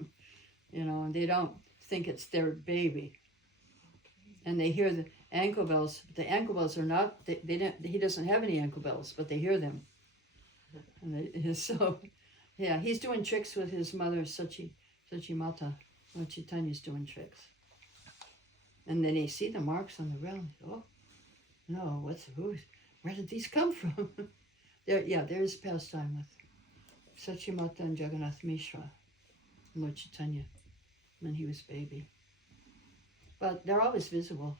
And they don't think it's their baby. And they hear the ankle bells. But the ankle bells are not. He doesn't have any ankle bells, but they hear them. And so, yeah, he's doing tricks with his mother Sachimata. Lord Chaitanya's doing tricks. And then they see the marks on the ground. Oh, no, where did these come from? There's pastime with Sachimata and Jagannath Mishra, Lord Chaitanya, when he was baby. But they're always visible.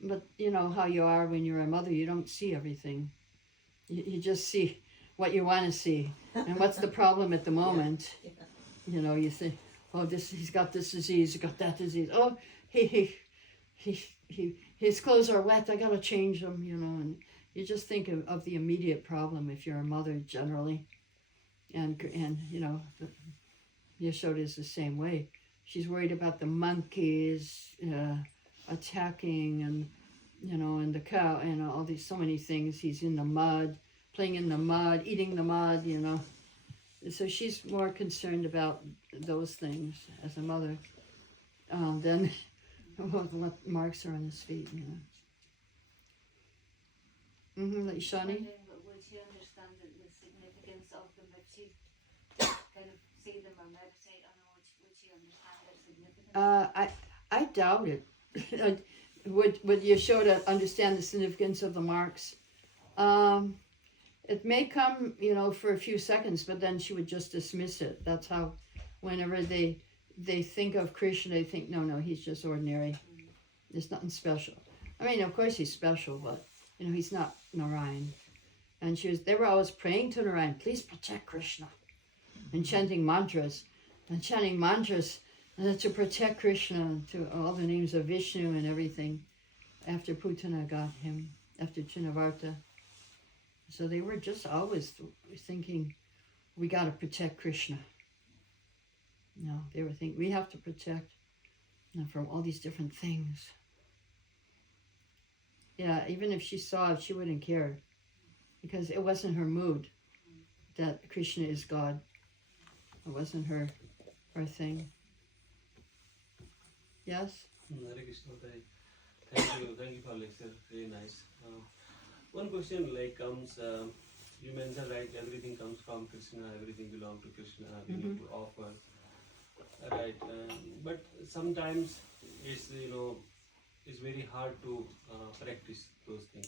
But you know how you are when you're a mother, you don't see everything. You just see what you want to see. And what's the problem at the moment? Yeah. You know, you think, oh, he's got this disease, he's got that disease. Oh, his clothes are wet, I gotta change them, you know. And you just think of the immediate problem if you're a mother generally. And you know, Yashoda is the same way. She's worried about the monkeys attacking, and you know, and the cow, and all these, so many things. He's in the mud, playing in the mud, eating the mud, you know. So she's more concerned about those things as a mother than what marks are on his feet, you know. Like Shani? Would she understand the significance of them if she kind of see them or meditate on them? Would she understand their significance? I doubt it. Would Yashoda understand the significance of the marks? It may come, you know, for a few seconds, but then she would just dismiss it. That's how, whenever they think of Krishna, they think, no, he's just ordinary. There's nothing special. I mean, of course he's special, but you know, he's not Narayan. And they were always praying to Narayan, please protect Krishna, and chanting mantras to protect Krishna, to all the names of Vishnu and everything, after Putana got him, after Chinavarta. So they were just always thinking, we got to protect Krishna. No, they were thinking, we have to protect from all these different things. Yeah, even if she saw it, she wouldn't care, because it wasn't her mood that Krishna is God. It wasn't her thing. Yes? Hare Krishna, thank you for lecture, very nice. One question comes, you mentioned everything comes from Krishna, everything belongs to Krishna, we need to offer, right? But sometimes it's it's very hard to practice those things.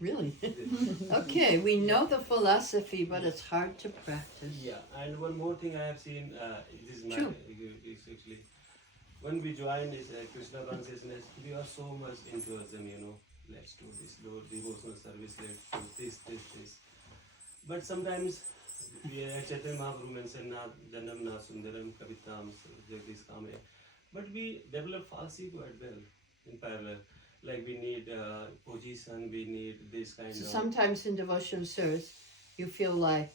Really? Okay, we know the philosophy, but it's hard to practice. Yeah, and one more thing I have seen, this is True. is actually, when we join this Krishna consciousness, we are so much enthusiasm, let's do this, devotional service, let's do this. But sometimes, Chaitanya Mahaprabhu mentioned, na janam na sundaram kavitam jagdish kame. But we develop false ego as well, in parallel. Like we need position, we need this kind So of... sometimes in devotional service, you feel like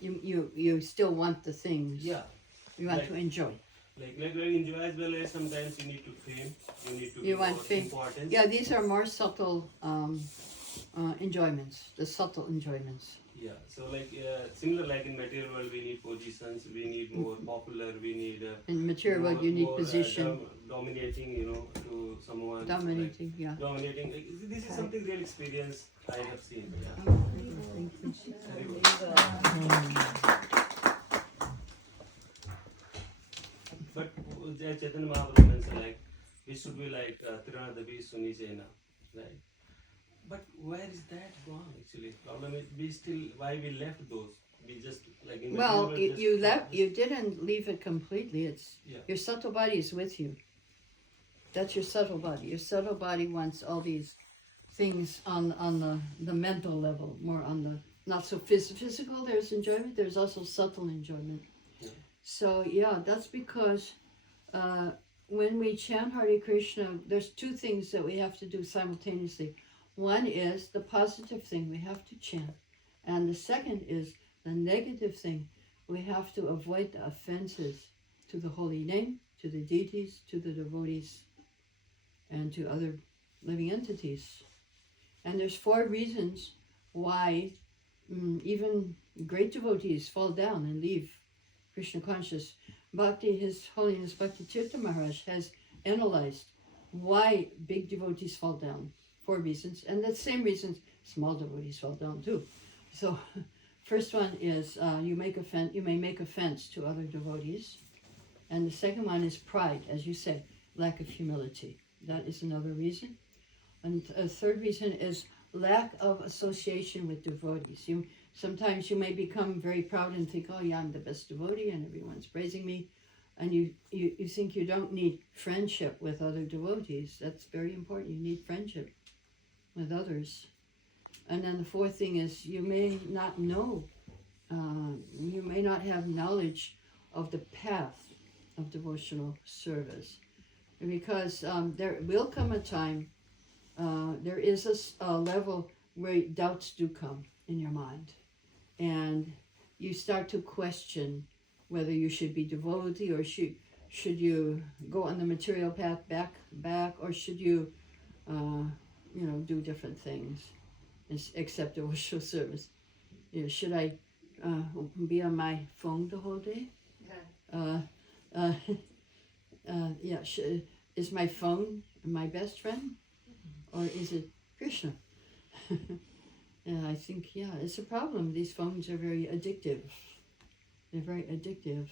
you still want the things. Yeah. You want to enjoy. Like enjoy as well as sometimes you need to fame, you need to You give want more fame. importance. Yeah, these are more subtle enjoyments, the subtle enjoyments. Yeah, so similar like in material world, we need positions, we need more popular, we need In material world, you need more, position. Dominating, to someone. Dominating, yeah. Dominating. This is something real experience I have seen. Yeah. Very good. But Chaitanya Mahaprabhu mentioned we should be Tirunadavi Sunisena, right? But where is that wrong actually? Problem is why we left those. We just in Well, material you didn't leave it completely. It's your subtle body is with you. That's your subtle body. Your subtle body wants all these things on the mental level, more on the not so physical. There's enjoyment. There's also subtle enjoyment. Yeah. So that's because when we chant Hare Krishna, there's two things that we have to do simultaneously. One is the positive thing we have to chant, and the second is the negative thing. We have to avoid the offenses to the holy name, to the deities, to the devotees, and to other living entities. And there's 4 reasons why even great devotees fall down and leave Krishna conscious. Bhakti, His Holiness Bhakti Tirtha Maharaj has analyzed why big devotees fall down. 4 reasons, and the same reasons small devotees fall down too. So, first one is you may make offense to other devotees, and the second one is pride, as you said, lack of humility. That is another reason. And a third reason is lack of association with devotees. Sometimes you may become very proud and think, oh yeah, I'm the best devotee and everyone's praising me. And you think you don't need friendship with other devotees. That's very important. You need friendship with others. And then the fourth thing is you may not know, you may not have knowledge of the path of devotional service. Because there will come a time, there is a level where doubts do come in your mind. And you start to question whether you should be devotee or should you go on the material path back or should you, do different things, except devotional service. Should I be on my phone the whole day? Is my phone my best friend, or is it Krishna? And I think, it's a problem. These phones are very addictive. They're very addictive.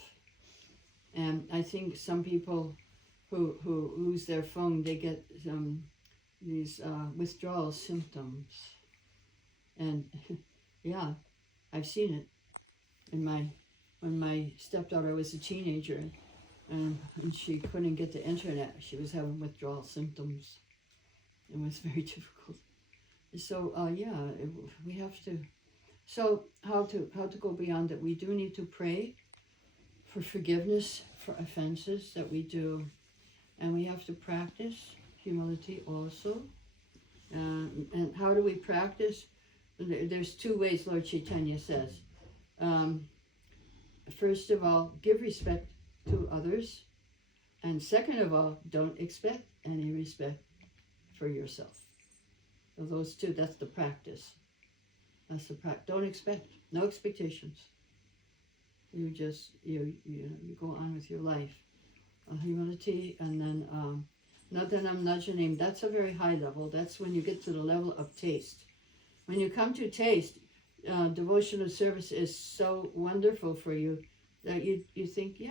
And I think some people who lose their phone, they get these withdrawal symptoms. And I've seen it. When my stepdaughter was a teenager and she couldn't get the internet, she was having withdrawal symptoms. It was very difficult. So we have to. So how to go beyond it? We do need to pray for forgiveness for offenses that we do, and we have to practice humility also. And how do we practice? There's two ways Lord Chaitanya says. First of all, give respect to others, and second of all, don't expect any respect for yourself. So those two, that's the practice. That's the practice. Don't expect, no expectations. You just, you go on with your life. Humility, and then Nadanam Najanim, that's a very high level. That's when you get to the level of taste. When you come to taste, devotional service is so wonderful for you that you think,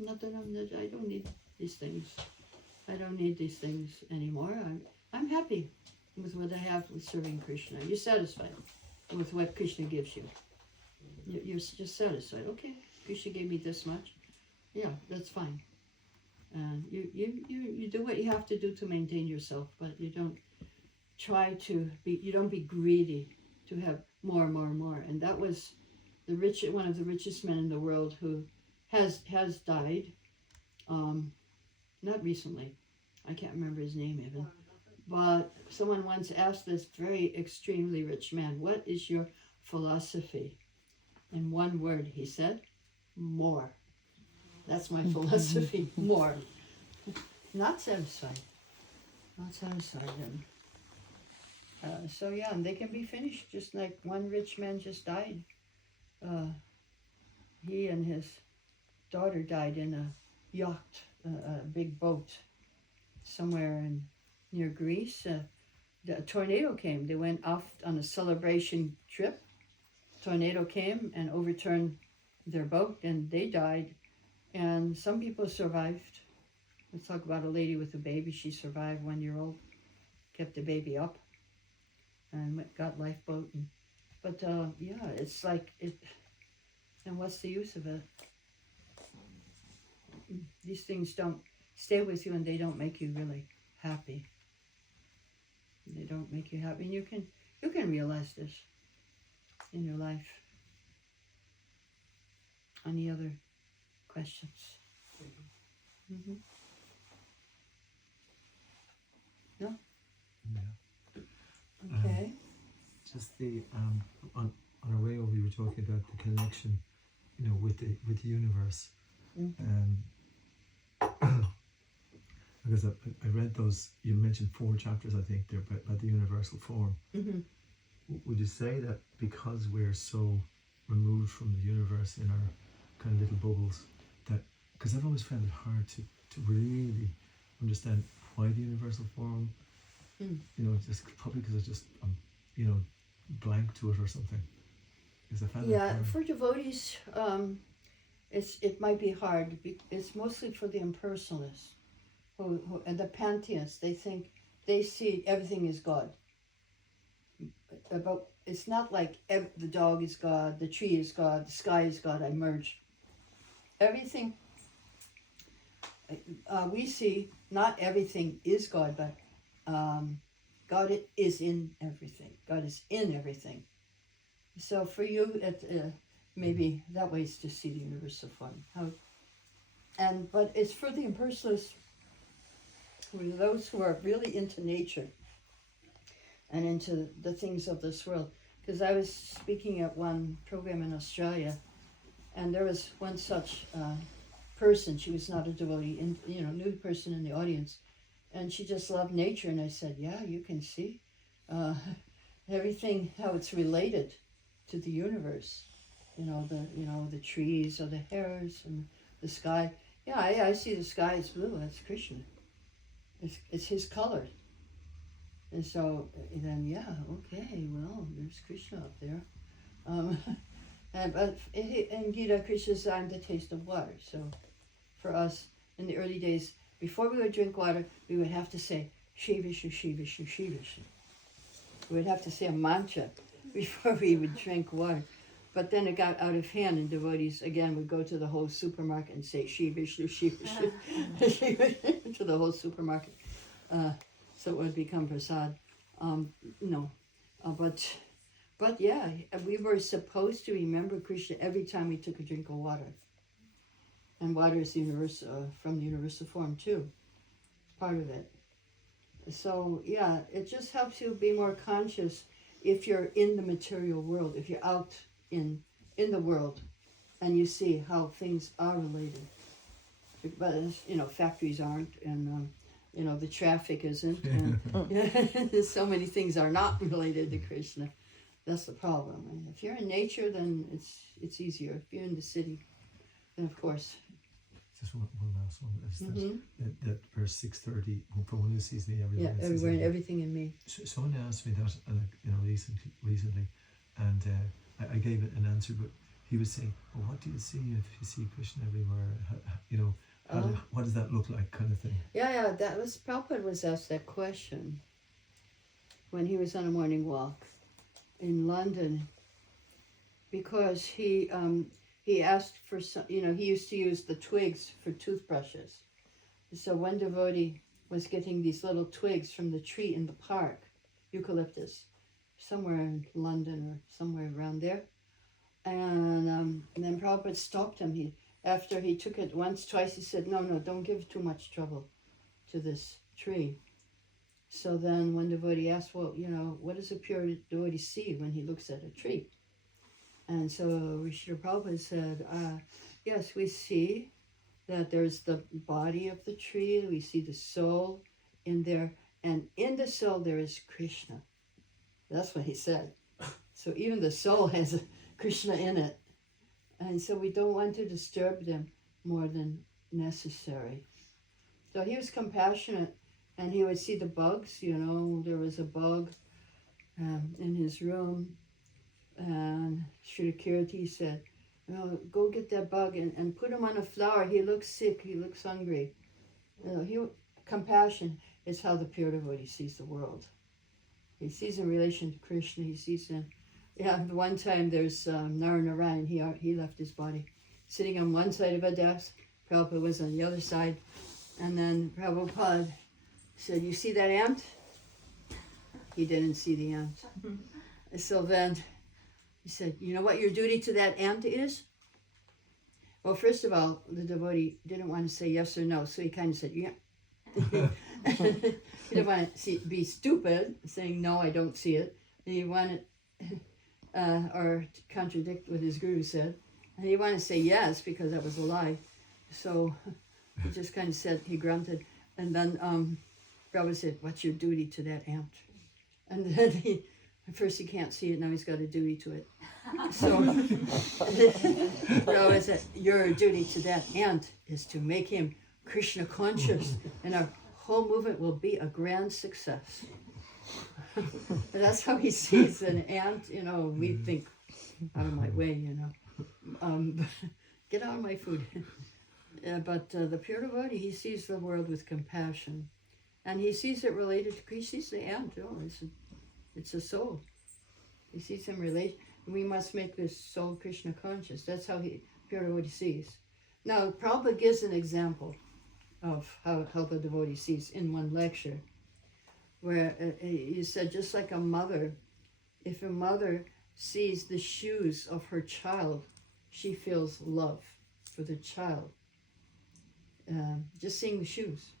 Nadanam, I don't need these things. I don't need these things anymore. I'm happy with what I have with serving Krishna. You're satisfied with what Krishna gives you. You're just satisfied. Okay, Krishna gave me this much. Yeah, that's fine. And you do what you have to do to maintain yourself, but you don't try to be. You don't be greedy to have more. And that was one of the richest men in the world who has died. Not recently. I can't remember his name even. But someone once asked this very extremely rich man, what is your philosophy? In one word, he said, more. That's my philosophy, more. Not satisfied. Not satisfied. And they can be finished just like one rich man just died. He and his daughter died in a yacht, a big boat, somewhere near Greece. A tornado came. They went off on a celebration trip. Tornado came and overturned their boat, and they died. And some people survived. Let's talk about a lady with a baby. She survived, 1-year-old, kept the baby up, and got lifeboat. But it's like it. And what's the use of it? These things don't stay with you, and they don't make you really happy. They don't make you happy, and you can realize this in your life. Any other questions? Mm-hmm. No? Yeah. Okay. Just the on our way over, we were talking about the connection, with the universe. Mm-hmm. Because I read those. You mentioned 4 chapters, I think, there about the universal form. Mm-hmm. Would you say that because we're so removed from the universe in our kind of little bubbles, that because I've always found it hard to really understand why the universal form, just probably because I'm blank to it or something. Because I found that hard. For devotees, it might be hard. It's mostly for the impersonalists, who and the pantheists. They think they see everything is God. But it's not like the dog is God, the tree is God, the sky is God. I merged everything. We see not everything is God, but God is in everything. God is in everything. So for you, maybe that way is to see the universal form. But it's for the impersonalists, for those who are really into nature and into the things of this world. Because I was speaking at one program in Australia, and there was one such person. She was not a devotee, new person in the audience, and she just loved nature. And I said, yeah, you can see everything, how it's related to the universe. The trees or the hares and the sky. Yeah, I see the sky is blue. That's Krishna. It's his color. And so then, yeah, okay, well, there's Krishna up there. But in Gita, Krishna says, I'm the taste of water. So for us, in the early days, before we would drink water, we would have to say, Shri Vishnu, Shri Vishnu, Shri Vishnu. We would have to say a mantra before we would drink water. But then it got out of hand, and devotees, again, would go to the whole supermarket and say, Shri Vishnu, Shri Vishnu, Shri Vishnu, to the whole supermarket. So it would become prasad. But yeah, we were supposed to remember Krishna every time we took a drink of water. And water is universal, from the universal form too, part of it. So yeah, it just helps you be more conscious if you're in the material world, if you're out in the world and you see how things are related. But factories aren't, and the traffic isn't, and so many things are not related to Krishna. That's the problem. And if you're in nature, then it's easier. If you're in the city, then of course. Just one last one. Is that verse 630? For one who sees me everywhere. Yeah, everywhere and everything in me. Someone asked me that, recently, and I gave it an answer, but he was saying, "Well, what do you see if you see Krishna everywhere? What does that look like, kind of thing?" Yeah. That was Prabhupada was asked that question when he was on a morning walk in London, because he asked for some. He used to use the twigs for toothbrushes. So one devotee was getting these little twigs from the tree in the park, eucalyptus, somewhere in London or somewhere around there. And then Prabhupada stopped him. After he took it once, twice, he said, no, don't give too much trouble to this tree. So then one devotee asked, well, what does a pure devotee see when he looks at a tree? And so Rishira Prabhupada said, yes, we see that there's the body of the tree, we see the soul in there, and in the soul there is Krishna. That's what he said. So even the soul has Krishna in it. And so we don't want to disturb them more than necessary. So he was compassionate, and he would see the bugs. There was a bug in his room, and Sri Kirti said, go get that bug and put him on a flower. He looks sick, he looks hungry. Compassion is how the pure devotee sees the world. He sees in relation to Krishna, he sees in... Yeah, one time there's Narayani, he left his body sitting on one side of a desk. Prabhupada was on the other side. And then Prabhupada said, you see that ant? He didn't see the ant. So then he said, you know what your duty to that ant is? Well, first of all, the devotee didn't want to say yes or no, so he kind of said, yeah. He didn't want to be stupid, saying, no, I don't see it. And he wanted... or to contradict what his guru said. And he wanted to say yes because that was a lie. So he just kind of said, he grunted. And then Prabhupada said, what's your duty to that ant? And then at first he can't see it, now he's got a duty to it. So Prabhupada said, your duty to that ant is to make him Krishna conscious, and our whole movement will be a grand success. That's how he sees an ant. We think, out of my way, get out of my food. But the pure devotee, he sees the world with compassion, and he sees it related to Krishna. He sees the ant. It's a soul. He sees him relate. We must make this soul Krishna conscious. That's how pure devotee sees. Now, Prabhupada gives an example of how the devotee sees in one lecture, where he said, just like a mother, if a mother sees the shoes of her child, she feels love for the child. Just seeing the shoes.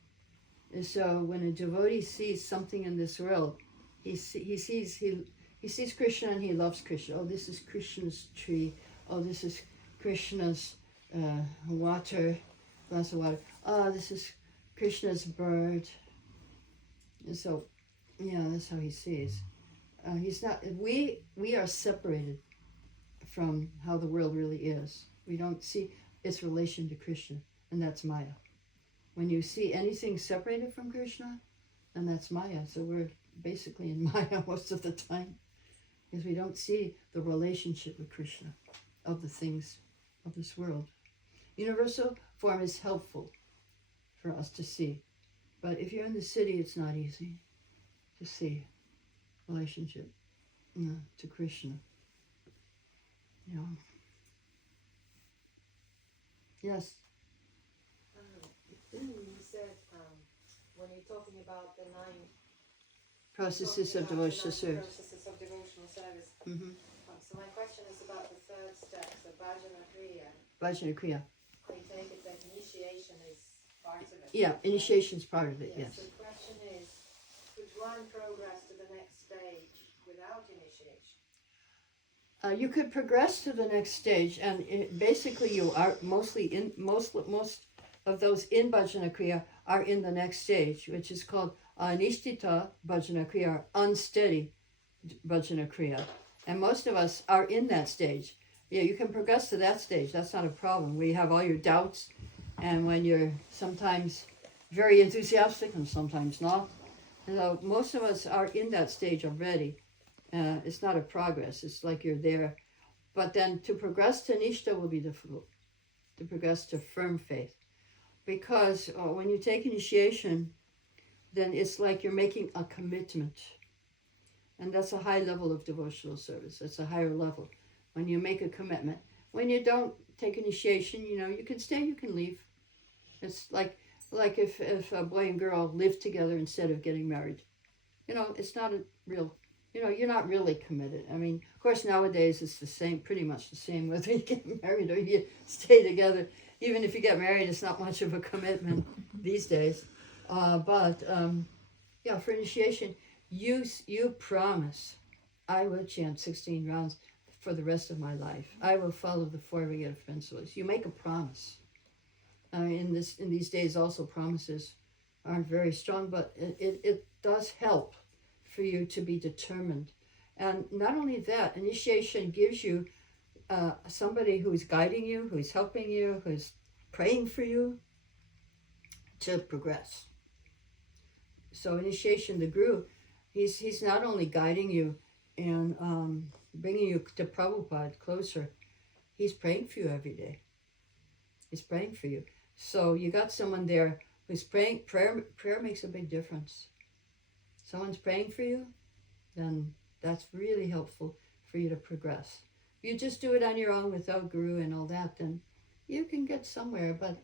And so when a devotee sees something in this world, he sees Krishna and he loves Krishna. Oh, this is Krishna's tree. Oh, this is Krishna's water, glass of water. Oh, this is Krishna's bird. And so, yeah, that's how he sees. He's not. We are separated from how the world really is. We don't see its relation to Krishna, and that's Maya. When you see anything separated from Krishna, then that's Maya. So we're basically in Maya most of the time, because we don't see the relationship with Krishna of the things of this world. Universal form is helpful for us to see, but if you're in the city, it's not easy to see relationship to Krishna. Yeah. Yes. You said when you're talking about the 9 Processes of devotional service. Processes of devotional service. Mm-hmm. So my question is about the third step, the Bhajana Kriya. Bhajana Kriya. I take it that initiation is part of it. Yeah, initiation's part of it, yes. So the question is, could one progress to the next stage without initiation? You could progress to the next stage, and basically you are most of those in Bhajana Kriya are in the next stage, which is called Anishtita Bhajana Kriya, unsteady Bhajana Kriya. And most of us are in that stage. Yeah, you can progress to that stage. That's not a problem. We have all your doubts, and when you're sometimes very enthusiastic and sometimes not. So most of us are in that stage already. It's not a progress. It's like you're there. But then to progress to Nishta will be difficult. To progress to firm faith. Because when you take initiation, then it's like you're making a commitment. And that's a high level of devotional service. That's a higher level. When you make a commitment. When you don't take initiation, you can stay, you can leave. It's like if a boy and girl live together instead of getting married. It's not a real, you're not really committed. I mean, of course, nowadays it's the same, pretty much the same, whether you get married or you stay together. Even if you get married, it's not much of a commitment these days. But for initiation, you promise, I will chant 16 rounds for the rest of my life. I will follow the 4 Rigata principles. You make a promise. In these days, also promises aren't very strong, but it does help for you to be determined. And not only that, initiation gives you somebody who's guiding you, who's helping you, who's praying for you to progress. So initiation, the Guru, he's not only guiding you and bringing you to Prabhupada closer, he's praying for you every day. He's praying for you. So you got someone there who's praying. Prayer makes a big difference. Someone's praying for you, then that's really helpful for you to progress. If you just do it on your own without Guru and all that, then you can get somewhere, but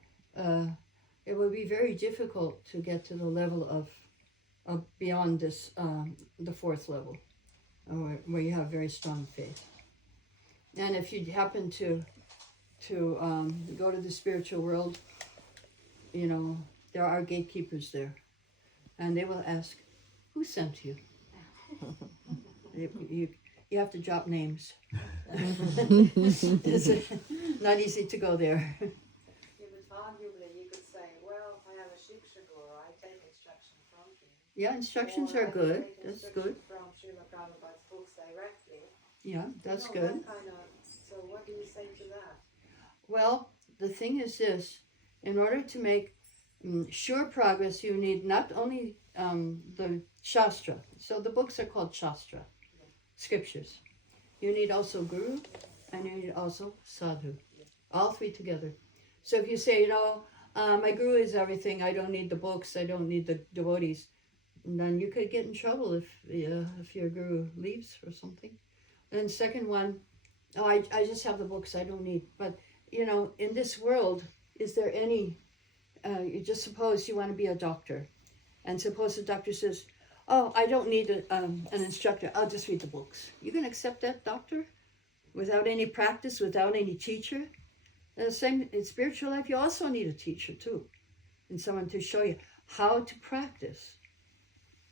it will be very difficult to get to the level of beyond this, the 4th level, where you have very strong faith. And if you happen to go to the spiritual world, there are gatekeepers there, and they will ask, who sent you? You have to drop names. It's not easy to go there. Yeah, but arguably you could say, well, I have a Shiksha Guru, I take instruction from him. Yeah, instructions Or are I good. take That's instruction good. from Srila Prabhupada's books directly. Yeah, that's That good. so what do you say to that? Well, the thing is this. In order to make sure progress, you need not only the Shastra. So the books are called Shastra, scriptures. You need also Guru, and you need also Sadhu. All 3 together. So if you say, my Guru is everything, I don't need the books, I don't need the devotees, then you could get in trouble if your Guru leaves or something. And second one, oh, I just have the books, I don't need. But, you know, in this world, is there any, you just suppose you want to be a doctor. And suppose the doctor says, oh, I don't need an instructor, I'll just read the books. You can accept that, doctor? Without any practice, without any teacher? And the same in spiritual life, you also need a teacher too. And someone to show you how to practice,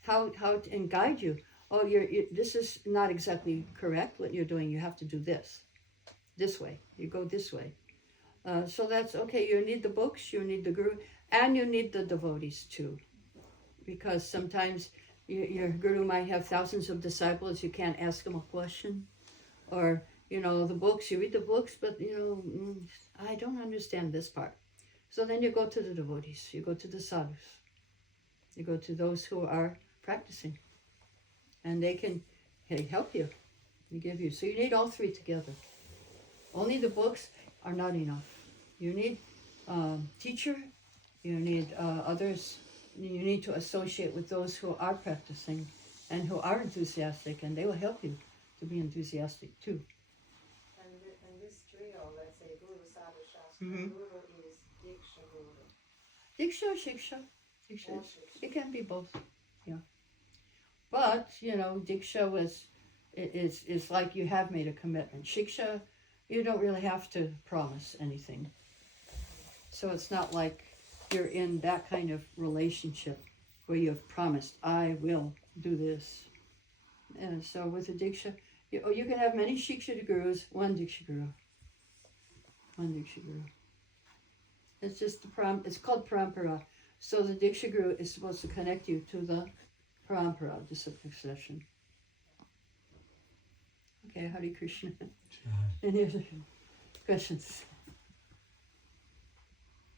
how to, and guide you. Oh, this is not exactly correct what you're doing. You have to do this way. You go this way. So that's okay. You need the books, you need the guru, and you need the devotees too. Because sometimes your guru might have thousands of disciples. You can't ask them a question. Or, you know, the books, you read the books, but, you know, I don't understand this part. So then you go to the devotees. You go to the sadhus. You go to those who are practicing. And they can help you. They give you. So you need all three together. Only the books are not enough. You need teacher. You need others. You need to associate with those who are practicing and who are enthusiastic, and they will help you to be enthusiastic too. And this trio, let's say Guru, Sadhu, Shastra, Mhm. Guru is Diksha Guru. Diksha, Shiksha. Diksha. Or Shiksha. It can be both. Yeah. But, you know, Diksha is like you have made a commitment. Shiksha, you don't really have to promise anything. So it's not like you're in that kind of relationship where you have promised, I will do this. And so with a Diksha, you can have many Shiksha gurus, one Diksha guru. One Diksha guru. It's just it's called parampara. So the Diksha guru is supposed to connect you to the parampara, the succession. Okay, Hare Krishna. Any other questions?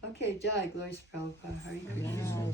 Okay, Jai, glories to Prabhupada. Hare Krishna.